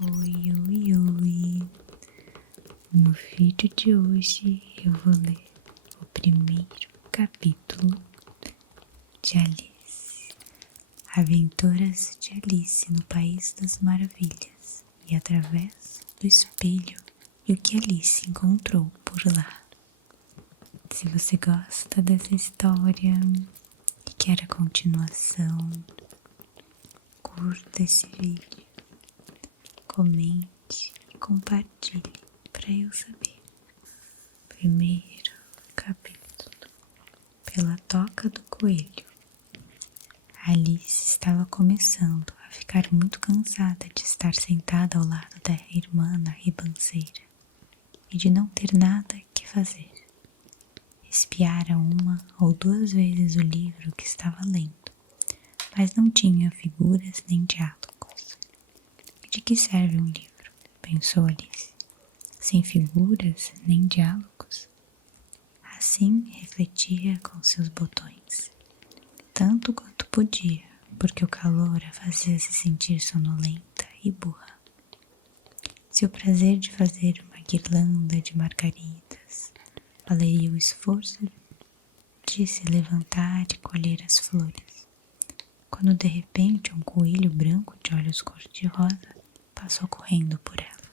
Oi, oi, oi! No vídeo de hoje eu vou ler o primeiro capítulo de Alice. Aventuras de Alice no País das Maravilhas e através do espelho e o que Alice encontrou por lá. Se você gosta dessa história e quer a continuação, curta esse vídeo, comente e compartilhe para eu saber. Primeiro capítulo. Pela toca do coelho. Alice estava começando a ficar muito cansada de estar sentada ao lado da irmã na ribanceira e de não ter nada que fazer. Espiara uma ou duas vezes o livro que estava lendo, mas não tinha figuras nem diálogos. E de que serve um livro? Pensou Alice. Sem figuras nem diálogos? Assim refletia com seus botões, tanto quanto podia, porque o calor a fazia se sentir sonolenta e burra. Se o prazer de fazer uma guirlanda de margaridas valeria o esforço de se levantar e colher as flores, quando de repente um coelho branco de olhos cor-de-rosa passou correndo por ela.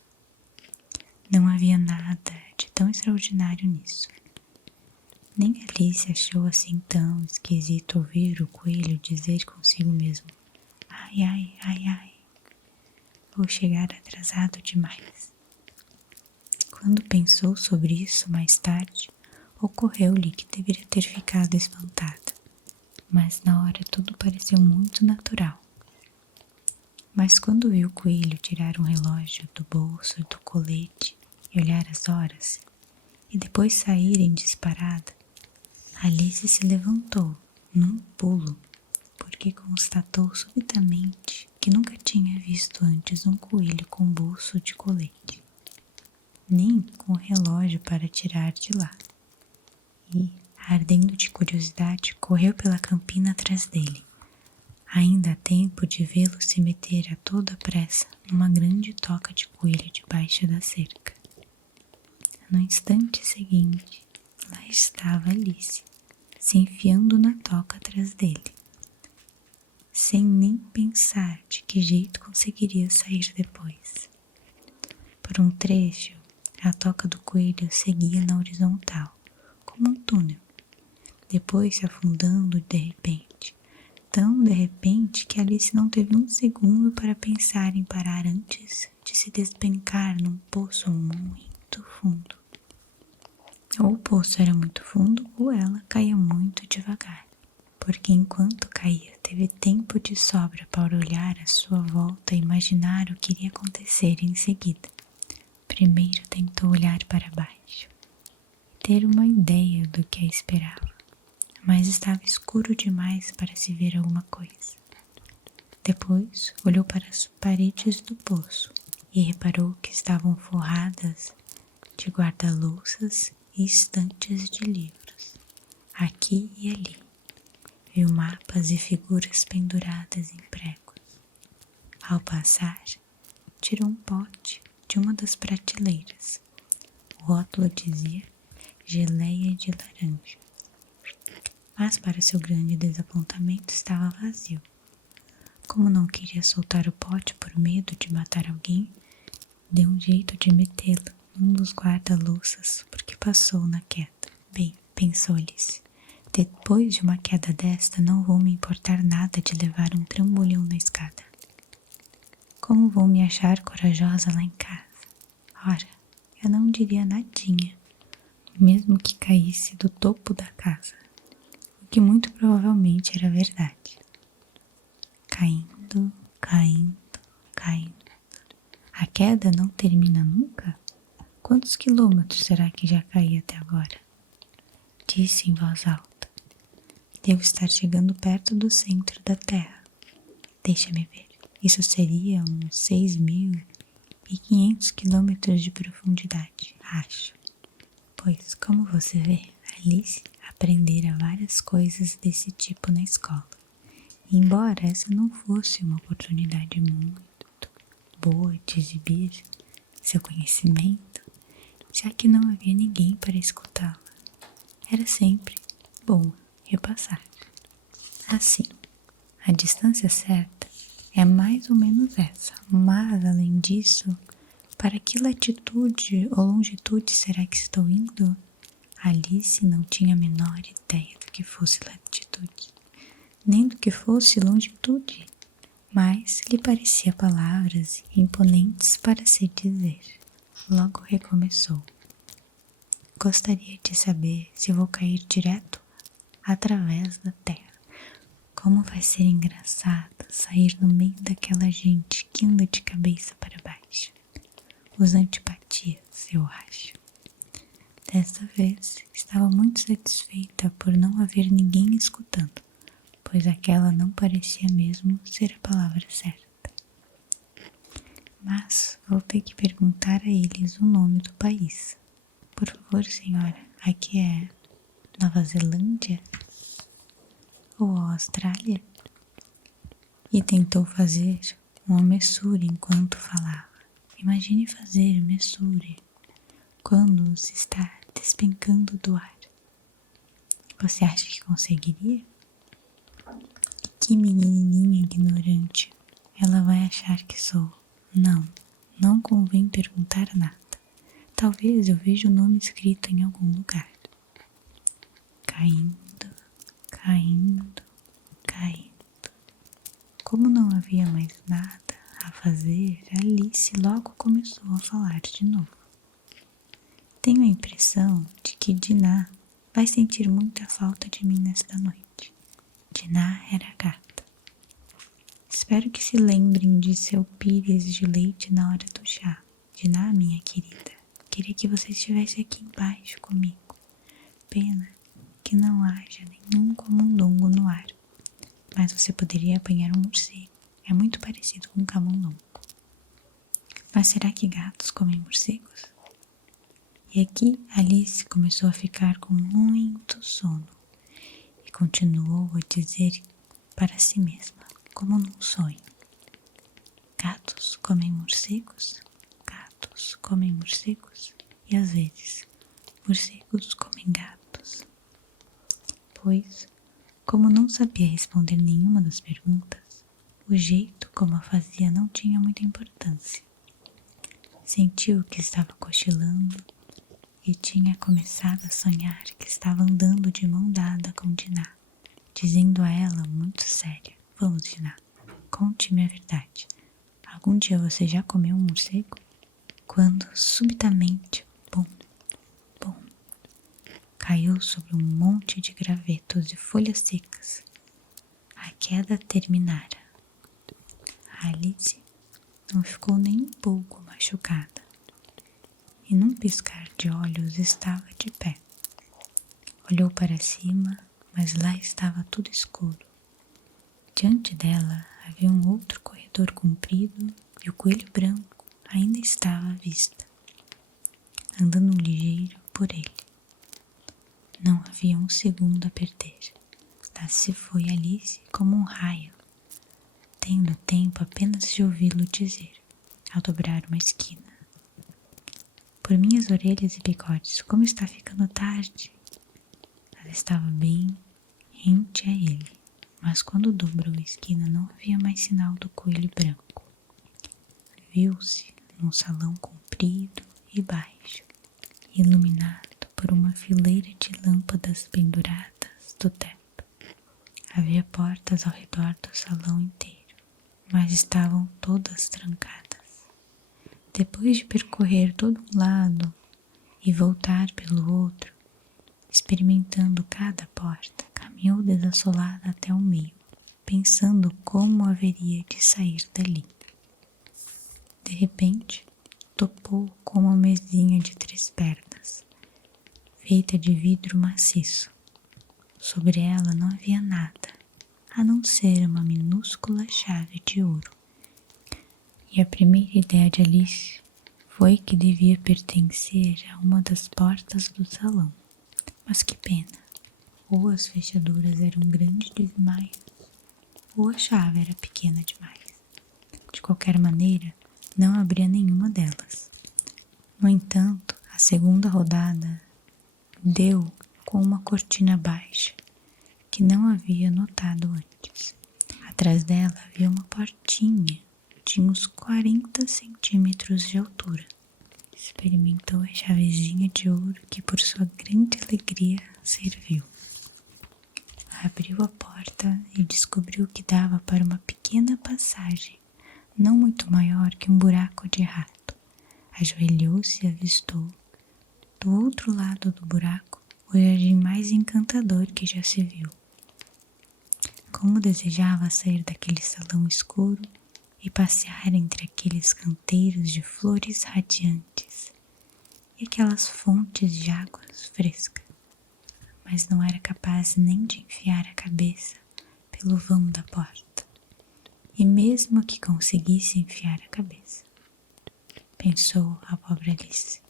Não havia nada de tão extraordinário nisso. Nem Alice achou assim tão esquisito ouvir o coelho dizer consigo mesmo: ai, ai, ai, ai, vou chegar atrasado demais. Quando pensou sobre isso mais tarde, ocorreu-lhe que deveria ter ficado espantada, mas na hora tudo pareceu muito natural. Mas quando viu o coelho tirar um relógio do bolso do colete e olhar as horas, e depois sair em disparada, Alice se levantou num pulo, porque constatou subitamente que nunca tinha visto antes um coelho com bolso de colete, nem com relógio para tirar de lá. E, ardendo de curiosidade, correu pela campina atrás dele. Ainda há tempo de vê-lo se meter a toda pressa numa grande toca de coelho debaixo da cerca. No instante seguinte, lá estava Alice, se enfiando na toca atrás dele, sem nem pensar de que jeito conseguiria sair depois. Por um trecho, a toca do coelho seguia na horizontal, como um túnel, depois se afundando de repente, tão de repente que Alice não teve um segundo para pensar em parar antes de se despencar num poço muito fundo. Ou o poço era muito fundo ou ela caía muito devagar, porque enquanto caía teve tempo de sobra para olhar à sua volta e imaginar o que iria acontecer em seguida. Primeiro tentou olhar para baixo e ter uma ideia do que a esperava, mas estava escuro demais para se ver alguma coisa. Depois olhou para as paredes do poço e reparou que estavam forradas de guarda-louças e estantes de livros, aqui e ali. Viu mapas e figuras penduradas em pregos. Ao passar, tirou um pote de uma das prateleiras. O rótulo dizia geleia de laranja. Mas para seu grande desapontamento estava vazio. Como não queria soltar o pote por medo de matar alguém, deu um jeito de metê-lo num dos guarda-louças porque passou na queda. Bem, pensou Alice, depois de uma queda desta não vou me importar nada de levar um trambolhão na escada. Como vou me achar corajosa lá em casa? Ora, eu não diria nadinha, mesmo que caísse do topo da casa, o que muito provavelmente era verdade. Caindo, caindo, caindo. A queda não termina nunca? Quantos quilômetros será que já caí até agora? Disse em voz alta. Devo estar chegando perto do centro da Terra. Deixa-me ver. Isso seria uns 6.500 quilômetros de profundidade, acho. Pois, como você vê, Alice aprendera várias coisas desse tipo na escola. Embora essa não fosse uma oportunidade muito boa de exibir seu conhecimento, já que não havia ninguém para escutá-la. Era sempre bom repassar. Assim, a distância certa é mais ou menos essa, mas além disso, para que latitude ou longitude será que estou indo? Alice não tinha a menor ideia do que fosse latitude, nem do que fosse longitude, mas lhe parecia palavras imponentes para se dizer. Logo recomeçou. Gostaria de saber se vou cair direto através da terra. Como vai ser engraçado sair no meio daquela gente que anda de cabeça para baixo. Os antipatias, eu acho. Desta vez, estava muito satisfeita por não haver ninguém escutando, pois aquela não parecia mesmo ser a palavra certa. Mas vou ter que perguntar a eles o nome do país. Por favor, senhora, aqui é Nova Zelândia? Ou Austrália? E tentou fazer uma messura enquanto falava. Imagine fazer messura quando se está despencando do ar. Você acha que conseguiria? Que menininha ignorante. Ela vai achar que sou. Não convém perguntar nada. Talvez eu veja o nome escrito em algum lugar. Caindo, caindo, caindo. Como não havia mais nada a fazer, Alice logo começou a falar de novo. Tenho a impressão de que Dinah vai sentir muita falta de mim nesta noite. Dinah era a gata. Espero que se lembrem de seu pires de leite na hora do chá. Dinah, minha querida, queria que você estivesse aqui embaixo comigo. Pena que não haja nenhum camundongo no ar. Mas você poderia apanhar um morcego. É muito parecido com um camundongo. Mas será que gatos comem morcegos? E aqui Alice começou a ficar com muito sono e continuou a dizer para si mesma, como num sonho: gatos comem morcegos? Gatos comem morcegos? E às vezes, morcegos comem gatos. Pois, como não sabia responder nenhuma das perguntas, o jeito como a fazia não tinha muita importância. Sentiu que estava cochilando e tinha começado a sonhar que estava andando de mão dada com Dinah, dizendo a ela muito séria: Vamos, Dinah, conte-me a verdade. Algum dia você já comeu um morcego? Quando, subitamente, bum, bum, caiu sobre um monte de gravetos e folhas secas. A queda terminara. Alice não ficou nem um pouco machucada e num piscar de olhos estava de pé. Olhou para cima, mas lá estava tudo escuro. Diante dela havia um outro corredor comprido e o coelho branco ainda estava à vista, andando ligeiro por ele. Não havia um segundo a perder. Lá se foi Alice como um raio, tendo tempo apenas de ouvi-lo dizer, ao dobrar uma esquina: Por minhas orelhas e bigodes, como está ficando tarde. Ela estava bem rente a ele, mas quando dobrou a esquina não havia mais sinal do coelho branco. Viu-se num salão comprido e baixo, iluminado por uma fileira de lâmpadas penduradas do teto. Havia portas ao redor do salão inteiro, mas estavam todas trancadas. Depois de percorrer todo um lado e voltar pelo outro, experimentando cada porta, caminhou desassolada até o meio, pensando como haveria de sair dali. De repente, topou com uma mesinha de 3 pernas, feita de vidro maciço. Sobre ela não havia nada, a não ser uma minúscula chave de ouro. E a primeira ideia de Alice foi que devia pertencer a uma das portas do salão. Mas que pena, ou as fechaduras eram grandes demais, ou a chave era pequena demais. De qualquer maneira, não abria nenhuma delas. No entanto, a segunda rodada deu com uma cortina baixa que não havia notado antes. Atrás dela havia uma portinha de uns 40 centímetros de altura. Experimentou a chavezinha de ouro que, por sua grande alegria, serviu. Abriu a porta e descobriu que dava para uma pequena passagem, não muito maior que um buraco de rato. Ajoelhou-se e avistou, do outro lado do buraco, o jardim mais encantador que já se viu. Como desejava sair daquele salão escuro e passear entre aqueles canteiros de flores radiantes e aquelas fontes de águas frescas, mas não era capaz nem de enfiar a cabeça pelo vão da porta, e mesmo que conseguisse enfiar a cabeça, pensou a pobre Alice,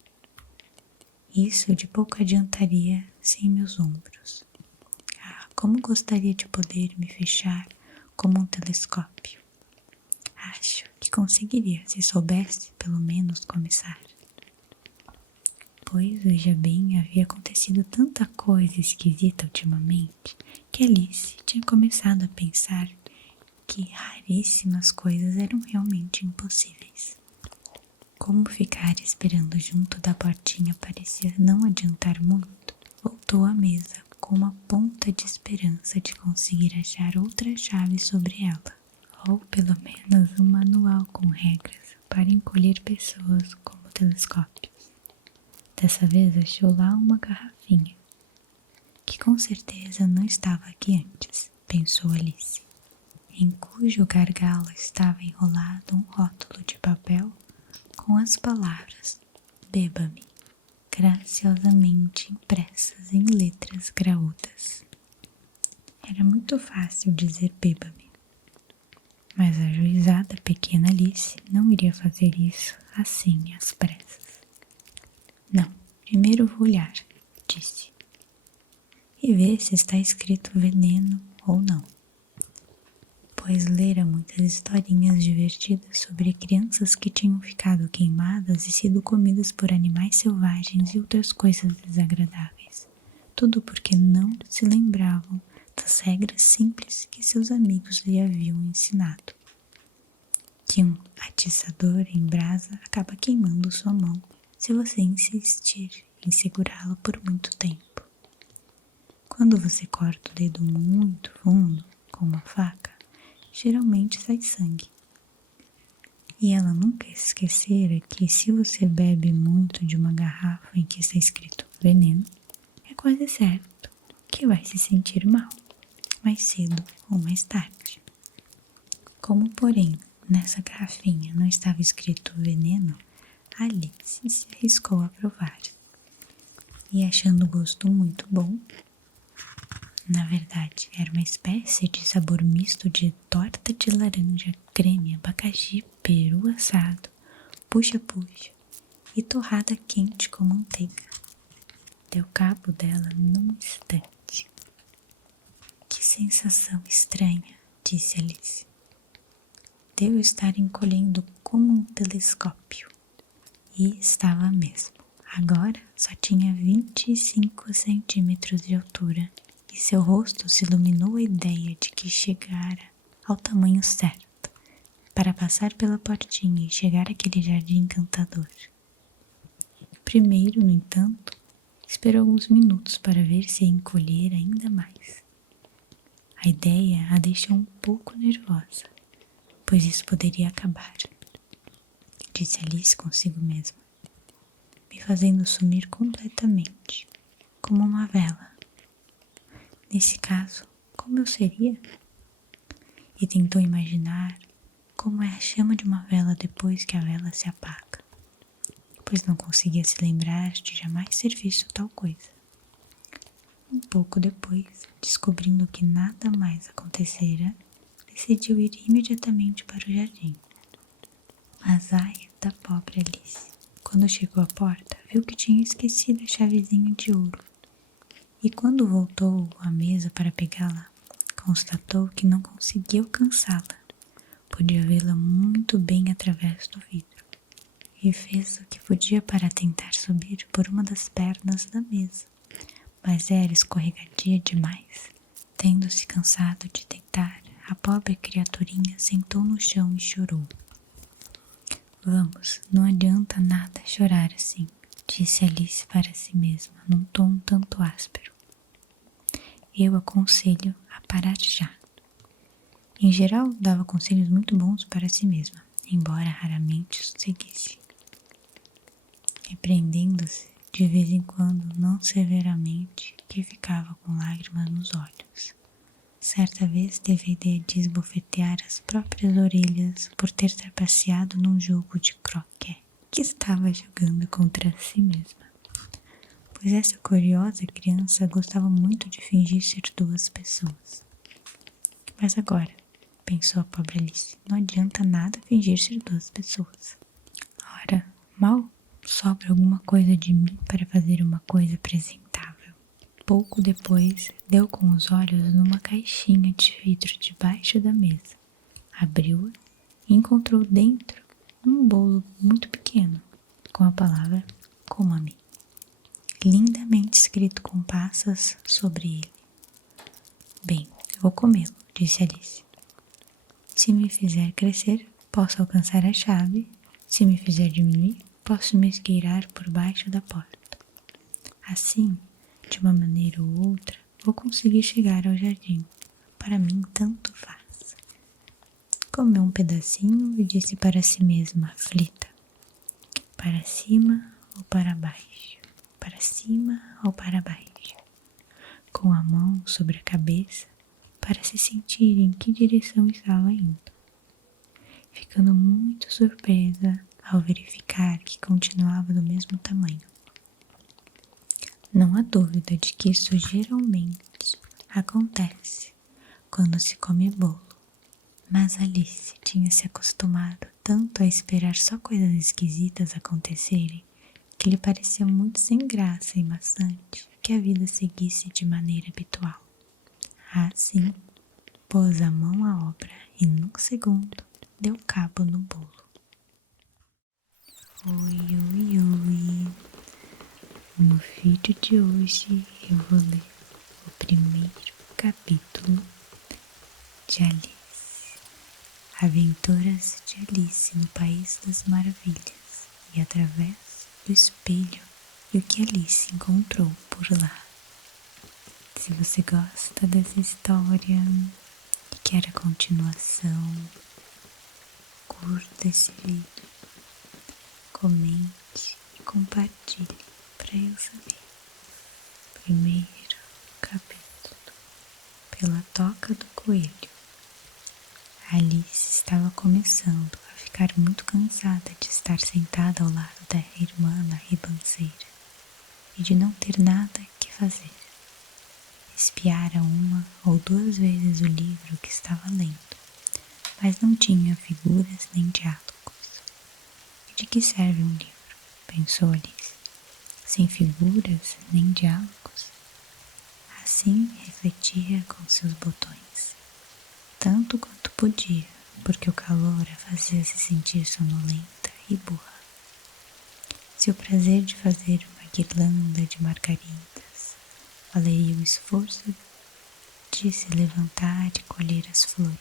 isso de pouco adiantaria sem meus ombros. Ah, como gostaria de poder me fechar como um telescópio. Acho que conseguiria se soubesse pelo menos começar. Pois, veja bem, havia acontecido tanta coisa esquisita ultimamente que Alice tinha começado a pensar que raríssimas coisas eram realmente impossíveis. Como ficar esperando junto da portinha parecia não adiantar muito, voltou à mesa com uma ponta de esperança de conseguir achar outra chave sobre ela, ou pelo menos um manual com regras para encolher pessoas como telescópios. Dessa vez achou lá uma garrafinha, que com certeza não estava aqui antes, pensou Alice, em cujo gargalo estava enrolado um rótulo de papel com as palavras "Beba-me", graciosamente impressas em letras graúdas. Era muito fácil dizer "beba-me", mas a ajuizada pequena Alice não iria fazer isso assim às pressas. Não, primeiro vou olhar, disse, e ver se está escrito veneno ou não, pois lera muitas historinhas divertidas sobre crianças que tinham ficado queimadas e sido comidas por animais selvagens e outras coisas desagradáveis, tudo porque não se lembravam das regras simples que seus amigos lhe haviam ensinado. Que um atiçador em brasa acaba queimando sua mão se você insistir em segurá-la por muito tempo. Quando você corta o dedo muito fundo com uma faca, geralmente sai sangue. E ela nunca esquecera que se você bebe muito de uma garrafa em que está escrito veneno, é quase certo que vai se sentir mal, mais cedo ou mais tarde. Como, porém, nessa garrafinha não estava escrito veneno, Alice se arriscou a provar. E achando o gosto muito bom, na verdade era uma espécie de sabor misto de torta de laranja, creme, abacaxi, peru assado, puxa-puxa e torrada quente com manteiga. Deu cabo dela num instante. Que sensação estranha, disse Alice. Devo estar encolhendo como um telescópio. E estava mesmo. Agora só tinha 25 centímetros de altura e seu rosto se iluminou a ideia de que chegara ao tamanho certo para passar pela portinha e chegar àquele jardim encantador. Primeiro, no entanto, esperou alguns minutos para ver se ia encolher ainda mais. A ideia a deixou um pouco nervosa, pois isso poderia acabar, disse Alice consigo mesma, me fazendo sumir completamente, como uma vela. Nesse caso, como eu seria? E tentou imaginar como é a chama de uma vela depois que a vela se apaga, pois não conseguia se lembrar de jamais ter visto tal coisa. Um pouco depois, descobrindo que nada mais acontecera, decidiu ir imediatamente para o jardim. Mas ai da pobre Alice, quando chegou à porta, viu que tinha esquecido a chavezinha de ouro. E quando voltou à mesa para pegá-la, constatou que não conseguia alcançá-la. Podia vê-la muito bem através do vidro. e fez o que podia para tentar subir por uma das pernas da mesa, mas era escorregadia demais. Tendo-se cansado de tentar, a pobre criaturinha sentou no chão e chorou. Vamos, não adianta nada chorar assim, disse Alice para si mesma, num tom um tanto áspero. Eu aconselho a parar já. Em geral, dava conselhos muito bons para si mesma, embora raramente os seguisse, repreendendo-se de vez em quando, não severamente, que ficava com lágrimas nos olhos. Certa vez teve a ideia de esbofetear as próprias orelhas por ter trapaceado num jogo de croquet que estava jogando contra si mesma. Pois essa curiosa criança gostava muito de fingir ser duas pessoas. Mas agora, pensou a pobre Alice, não adianta nada fingir ser duas pessoas. Ora, mal sobra alguma coisa de mim para fazer uma coisa apresentável. Pouco depois, deu com os olhos numa caixinha de vidro debaixo da mesa. Abriu-a e encontrou dentro um bolo muito pequeno, com a palavra coma-me, lindamente escrito com passas sobre ele. Bem, eu vou comê-lo, disse Alice. Se me fizer crescer, posso alcançar a chave. Se me fizer diminuir, posso me esgueirar por baixo da porta. Assim, de uma maneira ou outra, vou conseguir chegar ao jardim. Para mim, tanto faz. Comeu um pedacinho e disse para si mesma, aflita: para cima ou para baixo? Para cima ou para baixo? Com a mão sobre a cabeça, para se sentir em que direção estava indo, ficando muito surpresa ao verificar que continuava do mesmo tamanho. Não há dúvida de que isso geralmente acontece quando se come bolo, mas Alice tinha se acostumado tanto a esperar só coisas esquisitas acontecerem que lhe parecia muito sem graça e maçante que a vida seguisse de maneira habitual. Assim, pôs a mão à obra e num segundo deu cabo no bolo. Oi, oi, oi! No vídeo de hoje eu vou ler o primeiro capítulo de Alice. Aventuras de Alice no País das Maravilhas e através do espelho e o que Alice encontrou por lá. Se você gosta dessa história e quer a continuação, curta esse vídeo, comente e compartilhe para eu saber. Primeiro capítulo. Pela toca do coelho. Alice estava começando a ficar muito cansada de estar sentada ao lado da irmã na ribanceira e de não ter nada que fazer. Espiara uma ou duas vezes o livro que estava lendo, mas não tinha figuras nem diálogos. E de que serve um livro? Pensou Alice. Sem figuras nem diálogos? Assim refletia com seus botões, tanto quanto podia, porque o calor a fazia se sentir sonolenta e burra. Se o prazer de fazer uma guirlanda de margaridas valeria o esforço de se levantar e colher as flores,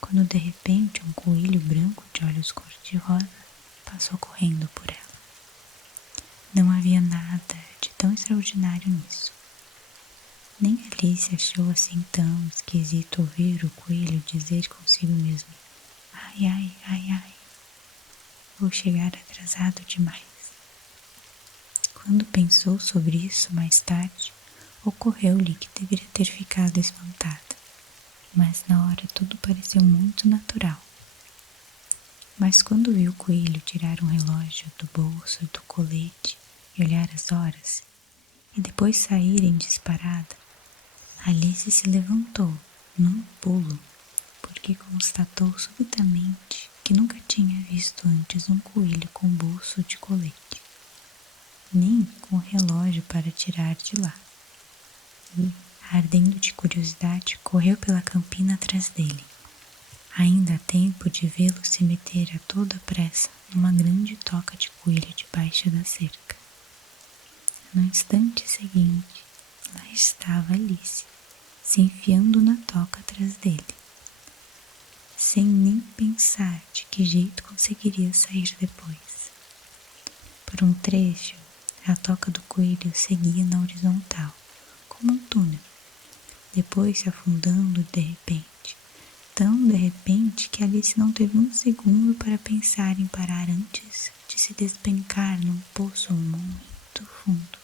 quando de repente um coelho branco de olhos cor-de-rosa passou correndo por ela. Não havia nada de tão extraordinário nisso. Nem Alice achou assim tão esquisito ouvir o coelho dizer consigo mesmo: ai, ai, ai, ai, vou chegar atrasado demais. Quando pensou sobre isso mais tarde, ocorreu-lhe que deveria ter ficado espantada, mas na hora tudo pareceu muito natural. Mas quando viu o coelho tirar um relógio do bolso do colete e olhar as horas, e depois sair em disparada, Alice se levantou num pulo, porque constatou subitamente que nunca tinha visto antes um coelho com bolso de colete, nem com relógio para tirar de lá. E, ardendo de curiosidade, correu pela campina atrás dele. Ainda há tempo de vê-lo se meter a toda pressa numa grande toca de coelho debaixo da cerca. No instante seguinte, lá estava Alice, se enfiando na toca atrás dele, sem nem pensar de que jeito conseguiria sair depois. Por um trecho, a toca do coelho seguia na horizontal, como um túnel, depois se afundando de repente, tão de repente que Alice não teve um segundo para pensar em parar antes de se despencar num poço muito fundo.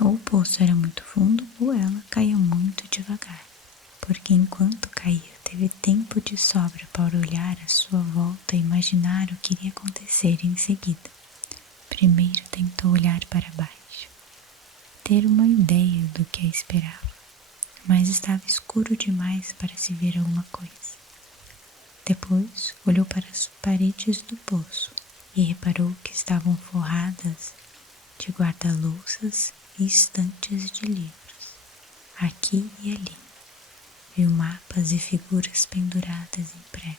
Ou o poço era muito fundo ou ela caía muito devagar, porque enquanto caía teve tempo de sobra para olhar à sua volta e imaginar o que iria acontecer em seguida. Primeiro tentou olhar para baixo, ter uma ideia do que a esperava, mas estava escuro demais para se ver alguma coisa. Depois olhou para as paredes do poço e reparou que estavam forradas de guarda-louças e estantes de livros, aqui e ali. Viu mapas e figuras penduradas em prego.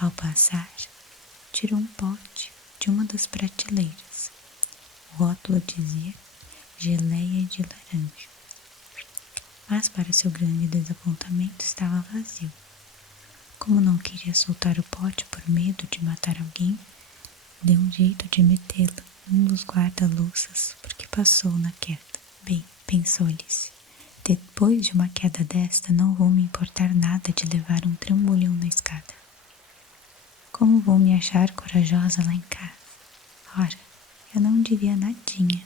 Ao passar, tirou um pote de uma das prateleiras. O rótulo dizia geleia de laranja. Mas para seu grande desapontamento estava vazio. Como não queria soltar o pote por medo de matar alguém, deu um jeito de metê-lo num dos guarda-louças porque passou na queda. Bem, pensou Alice, depois de uma queda desta não vou me importar nada de levar um trambolhão na escada. Como vou me achar corajosa lá em casa? Ora, eu não diria nadinha,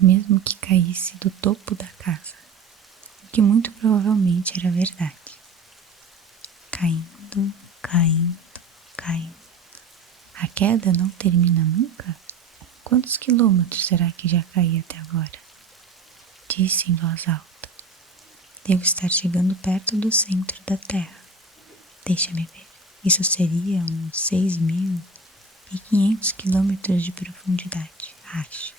mesmo que caísse do topo da casa, o que muito provavelmente era verdade. Caindo, caindo, caindo. A queda não termina nunca? Quantos quilômetros será que já caí até agora? Disse em voz alta. Devo estar chegando perto do centro da Terra. Deixa-me ver. Isso seria uns 6.500 quilômetros de profundidade, acho.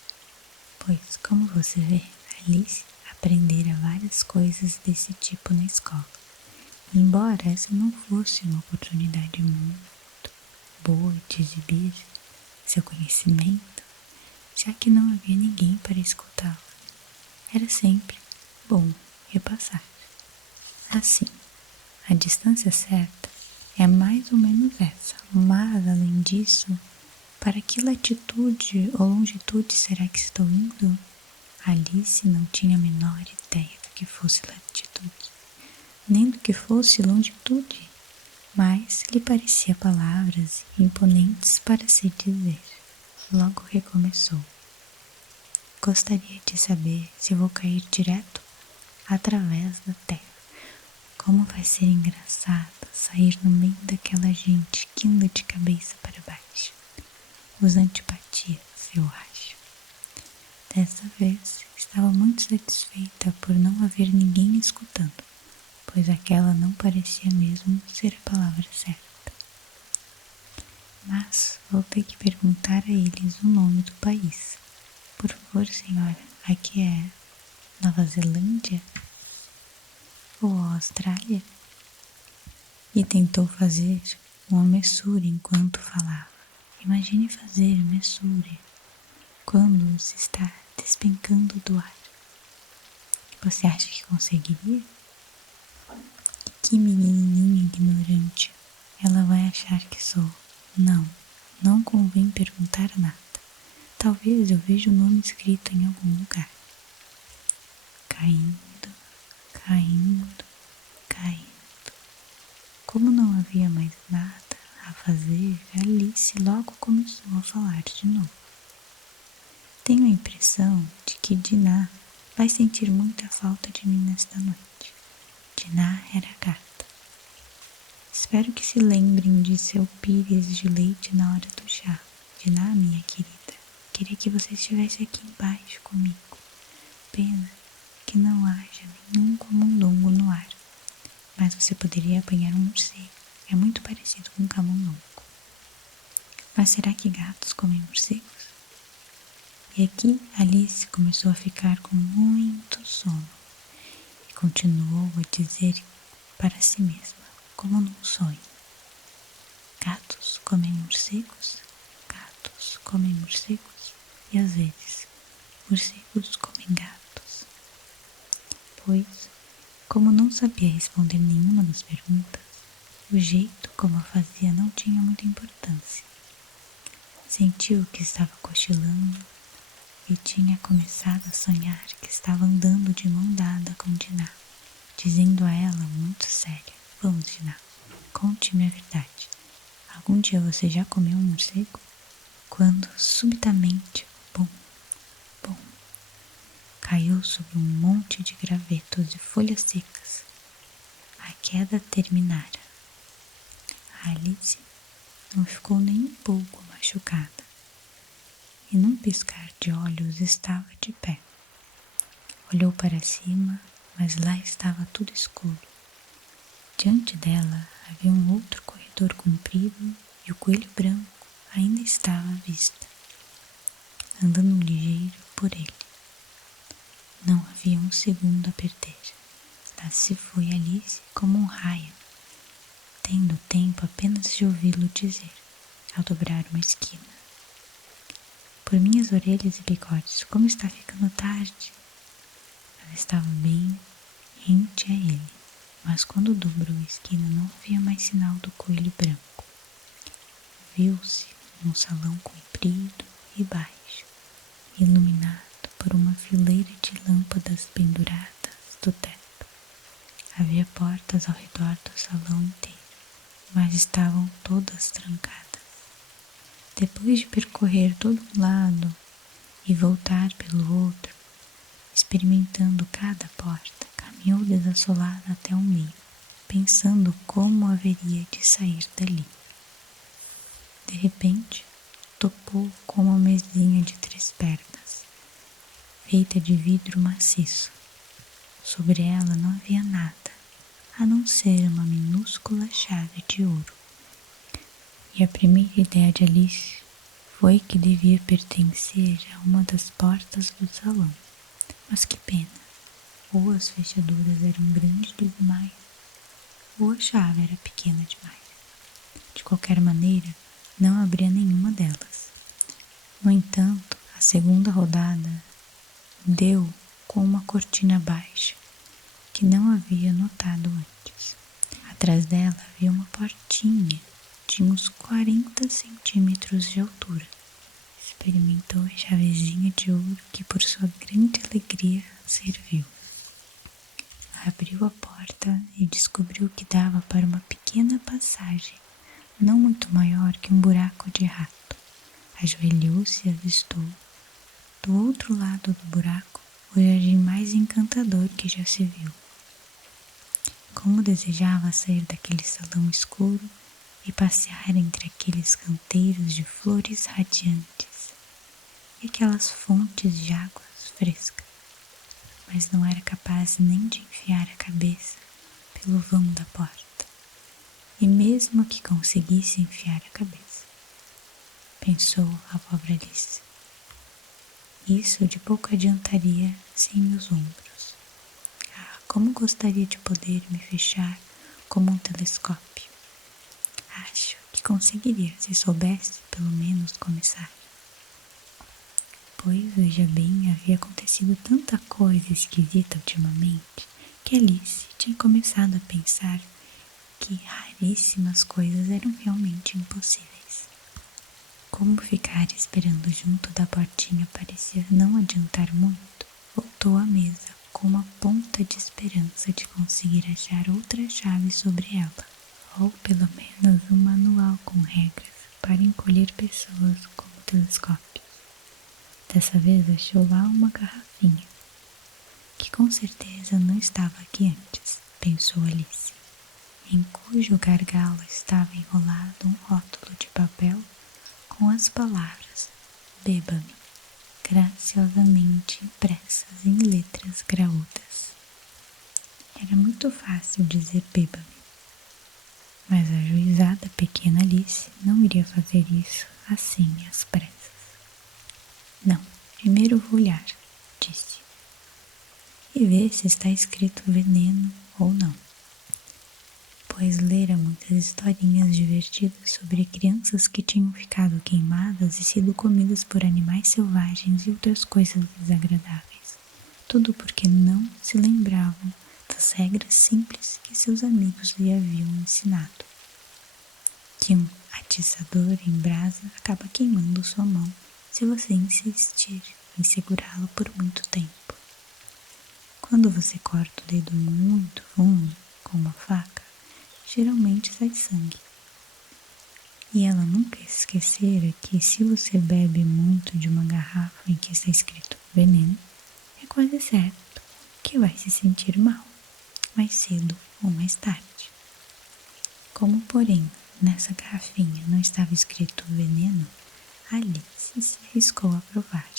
Pois, como você vê, Alice aprendera várias coisas desse tipo na escola. Embora essa não fosse uma oportunidade muito boa de exibir seu conhecimento, já que não havia ninguém para escutá-la. Era sempre bom repassar. Assim, a distância certa é mais ou menos essa, mas além disso, para que latitude ou longitude será que estou indo? Alice não tinha a menor ideia do que fosse latitude, nem do que fosse longitude, mas lhe parecia palavras imponentes para se dizer. Logo recomeçou. Gostaria de saber se vou cair direto através da terra. Como vai ser engraçado sair no meio daquela gente que anda de cabeça para baixo. Os antipatias, eu acho. Dessa vez, estava muito satisfeita por não haver ninguém escutando, pois aquela não parecia mesmo ser a palavra certa. Mas vou ter que perguntar a eles o nome do país. Por favor, senhora, aqui é Nova Zelândia? Ou Austrália? E tentou fazer uma messura enquanto falava. Imagine fazer messura quando se está despencando do ar. Você acha que conseguiria? Que menininha ignorante. Ela vai achar que sou. Não convém perguntar nada. Talvez eu veja o nome escrito em algum lugar. Caindo, caindo, caindo. Como não havia mais nada a fazer, Alice logo começou a falar de novo. Tenho a impressão de que Dinah vai sentir muita falta de mim nesta noite. Dinah era gata. Espero que se lembrem de seu pires de leite na hora do chá. Dinah, minha querida, queria que você estivesse aqui embaixo comigo. Pena que não haja nenhum camundongo no ar. Mas você poderia apanhar um morcego. É muito parecido com um camundongo. Mas será que gatos comem morcegos? E aqui Alice começou a ficar com muito sono e continuou a dizer para si mesma, como num sonho. Gatos comem morcegos, gatos comem morcegos, e às vezes morcegos comem gatos. Pois, como não sabia responder nenhuma das perguntas, o jeito como a fazia não tinha muita importância. Sentiu que estava cochilando e tinha começado a sonhar que estava andando de mão dada com Diná, dizendo a ela muito séria: "Vamos, Diná, conte-me a verdade. Algum dia você já comeu um morcego?" Quando, subitamente, bum, bum, caiu sobre um monte de gravetos e folhas secas. A queda terminara. Alice não ficou nem um pouco machucada e num piscar de olhos estava de pé. Olhou para cima, mas lá estava tudo escuro. Diante dela havia um outro corredor comprido e o coelho branco ainda estava à vista, andando ligeiro por ele. Não havia um segundo a perder. Lá se foi Alice como um raio, tendo tempo apenas de ouvi-lo dizer, ao dobrar uma esquina: "Por minhas orelhas e bigodes, como está ficando tarde." Ela estava bem rente a ele, mas quando dobrou a esquina não havia mais sinal do coelho branco. Viu-se num salão comprido e baixo, iluminado por uma fileira de lâmpadas penduradas do teto. Havia portas ao redor do salão inteiro, mas estavam todas trancadas. Depois de percorrer todo um lado e voltar pelo outro, experimentando cada porta, caminhou desassolada até o meio, pensando como haveria de sair dali. De repente, topou com uma mesinha de 3 pernas, feita de vidro maciço. Sobre ela não havia nada, a não ser uma minúscula chave de ouro. E a primeira ideia de Alice foi que devia pertencer a uma das portas do salão. Mas que pena! Ou as fechaduras eram grandes demais, ou a chave era pequena demais. De qualquer maneira, não abria nenhuma delas. No entanto, a segunda rodada deu com uma cortina baixa, que não havia notado antes. Atrás dela havia uma portinha de uns 40 centímetros de altura. Experimentou a chavezinha de ouro que, por sua grande alegria, serviu. Abriu a porta e descobriu que dava para uma pequena passagem, não muito maior que um buraco de rato. Ajoelhou-se e avistou, do outro lado do buraco, o jardim mais encantador que já se viu. Como desejava sair daquele salão escuro e passear entre aqueles canteiros de flores radiantes e aquelas fontes de águas frescas, mas não era capaz nem de enfiar a cabeça pelo vão da porta, e mesmo que conseguisse enfiar a cabeça, pensou a pobre Alice, isso de pouco adiantaria sem meus ombros. Ah, como gostaria de poder me fechar como um telescópio. Acho que conseguiria se soubesse pelo menos começar. Pois, veja bem, havia acontecido tanta coisa esquisita ultimamente que Alice tinha começado a pensar que raríssimas coisas eram realmente impossíveis. Como ficar esperando junto da portinha parecia não adiantar muito, voltou à mesa com uma ponta de esperança de conseguir achar outra chave sobre ela, ou pelo menos um manual com regras para encolher pessoas como telescópio. Dessa vez achou lá uma garrafinha, que com certeza não estava aqui antes, pensou Alice, em cujo gargalo estava enrolado um rótulo de papel com as palavras "Beba-me", graciosamente impressas em letras graúdas. Era muito fácil dizer "beba-me", mas a ajuizada pequena Alice não iria fazer isso assim às pressas. "Não, primeiro vou olhar", disse, "e ver se está escrito veneno ou não." Depois lera muitas historinhas divertidas sobre crianças que tinham ficado queimadas e sido comidas por animais selvagens e outras coisas desagradáveis. Tudo porque não se lembravam das regras simples que seus amigos lhe haviam ensinado. Que um atiçador em brasa acaba queimando sua mão se você insistir em segurá-la por muito tempo. Quando você corta o dedo muito fundo com uma faca, geralmente sai sangue. E ela nunca esquecera que se você bebe muito de uma garrafa em que está escrito veneno, é quase certo que vai se sentir mal, mais cedo ou mais tarde. Como, porém, nessa garrafinha não estava escrito veneno, Alice se arriscou a provar.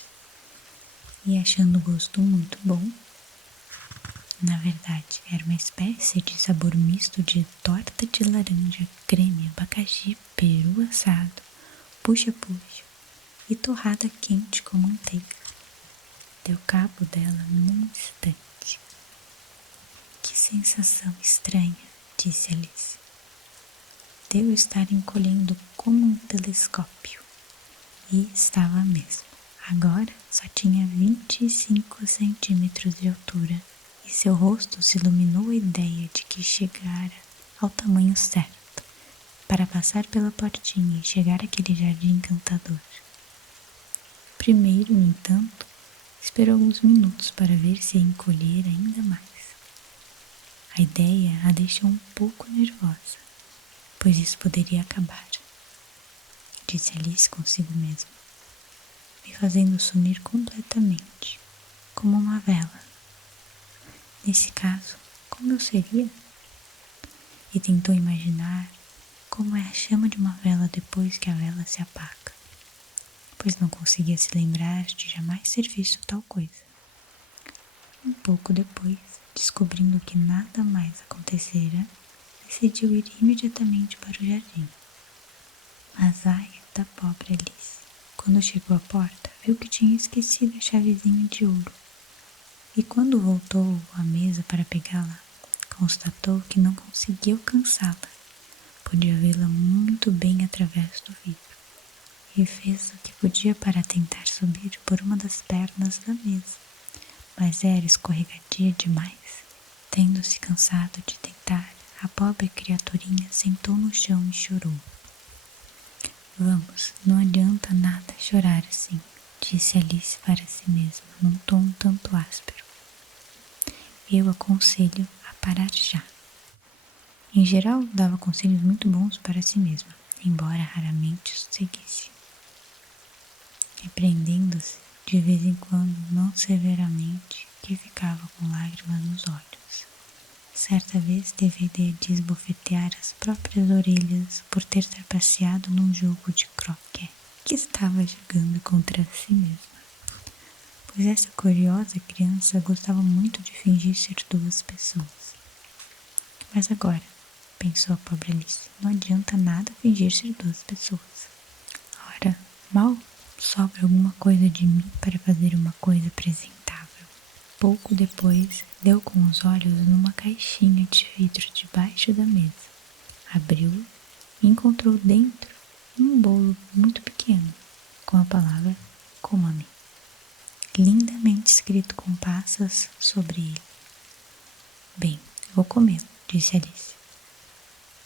E achando o gosto muito bom, na verdade era uma espécie de sabor misto de torta de laranja, creme, abacaxi, peru assado, puxa-puxa e torrada quente com manteiga. Deu cabo dela num instante. Que sensação estranha, disse Alice. Devo estar encolhendo como um telescópio. E estava mesmo. Agora só tinha 25 centímetros de altura e seu rosto se iluminou a ideia de que chegara ao tamanho certo para passar pela portinha e chegar àquele jardim encantador. Primeiro, no entanto, esperou alguns minutos para ver se ia encolher ainda mais. A ideia a deixou um pouco nervosa, pois isso poderia acabar, disse Alice consigo mesma, me fazendo sumir completamente, como uma vela. Nesse caso, como eu seria? E tentou imaginar como é a chama de uma vela depois que a vela se apaga, pois não conseguia se lembrar de jamais ter visto tal coisa. Um pouco depois, descobrindo que nada mais acontecera, decidiu ir imediatamente para o jardim. Mas ai da pobre Alice! Quando chegou à porta, viu que tinha esquecido a chavezinha de ouro. E quando voltou à mesa para pegá-la, constatou que não conseguia alcançá-la. Podia vê-la muito bem através do vidro. E fez o que podia para tentar subir por uma das pernas da mesa. Mas era escorregadia demais. Tendo-se cansado de tentar, a pobre criaturinha sentou no chão e chorou. Vamos, não adianta nada chorar assim, disse Alice para si mesma, num tom um tanto áspero. Eu aconselho a parar já. Em geral, dava conselhos muito bons para si mesma, embora raramente os seguisse. Repreendendo-se de vez em quando, não severamente, que ficava com lágrimas nos olhos. Certa vez teve a ideia de esbofetear as próprias orelhas por ter trapaceado num jogo de croquet que estava jogando contra si mesma. Pois essa curiosa criança gostava muito de fingir ser duas pessoas. Mas agora, pensou a pobre Alice, não adianta nada fingir ser duas pessoas. Ora, mal sobra alguma coisa de mim para fazer uma coisa apresentável. Pouco depois, deu com os olhos numa caixinha de vidro debaixo da mesa. Abriu e encontrou dentro um bolo muito pequeno, com a palavra coma-me, lindamente escrito com passas sobre ele. Bem, vou comê-lo, disse Alice.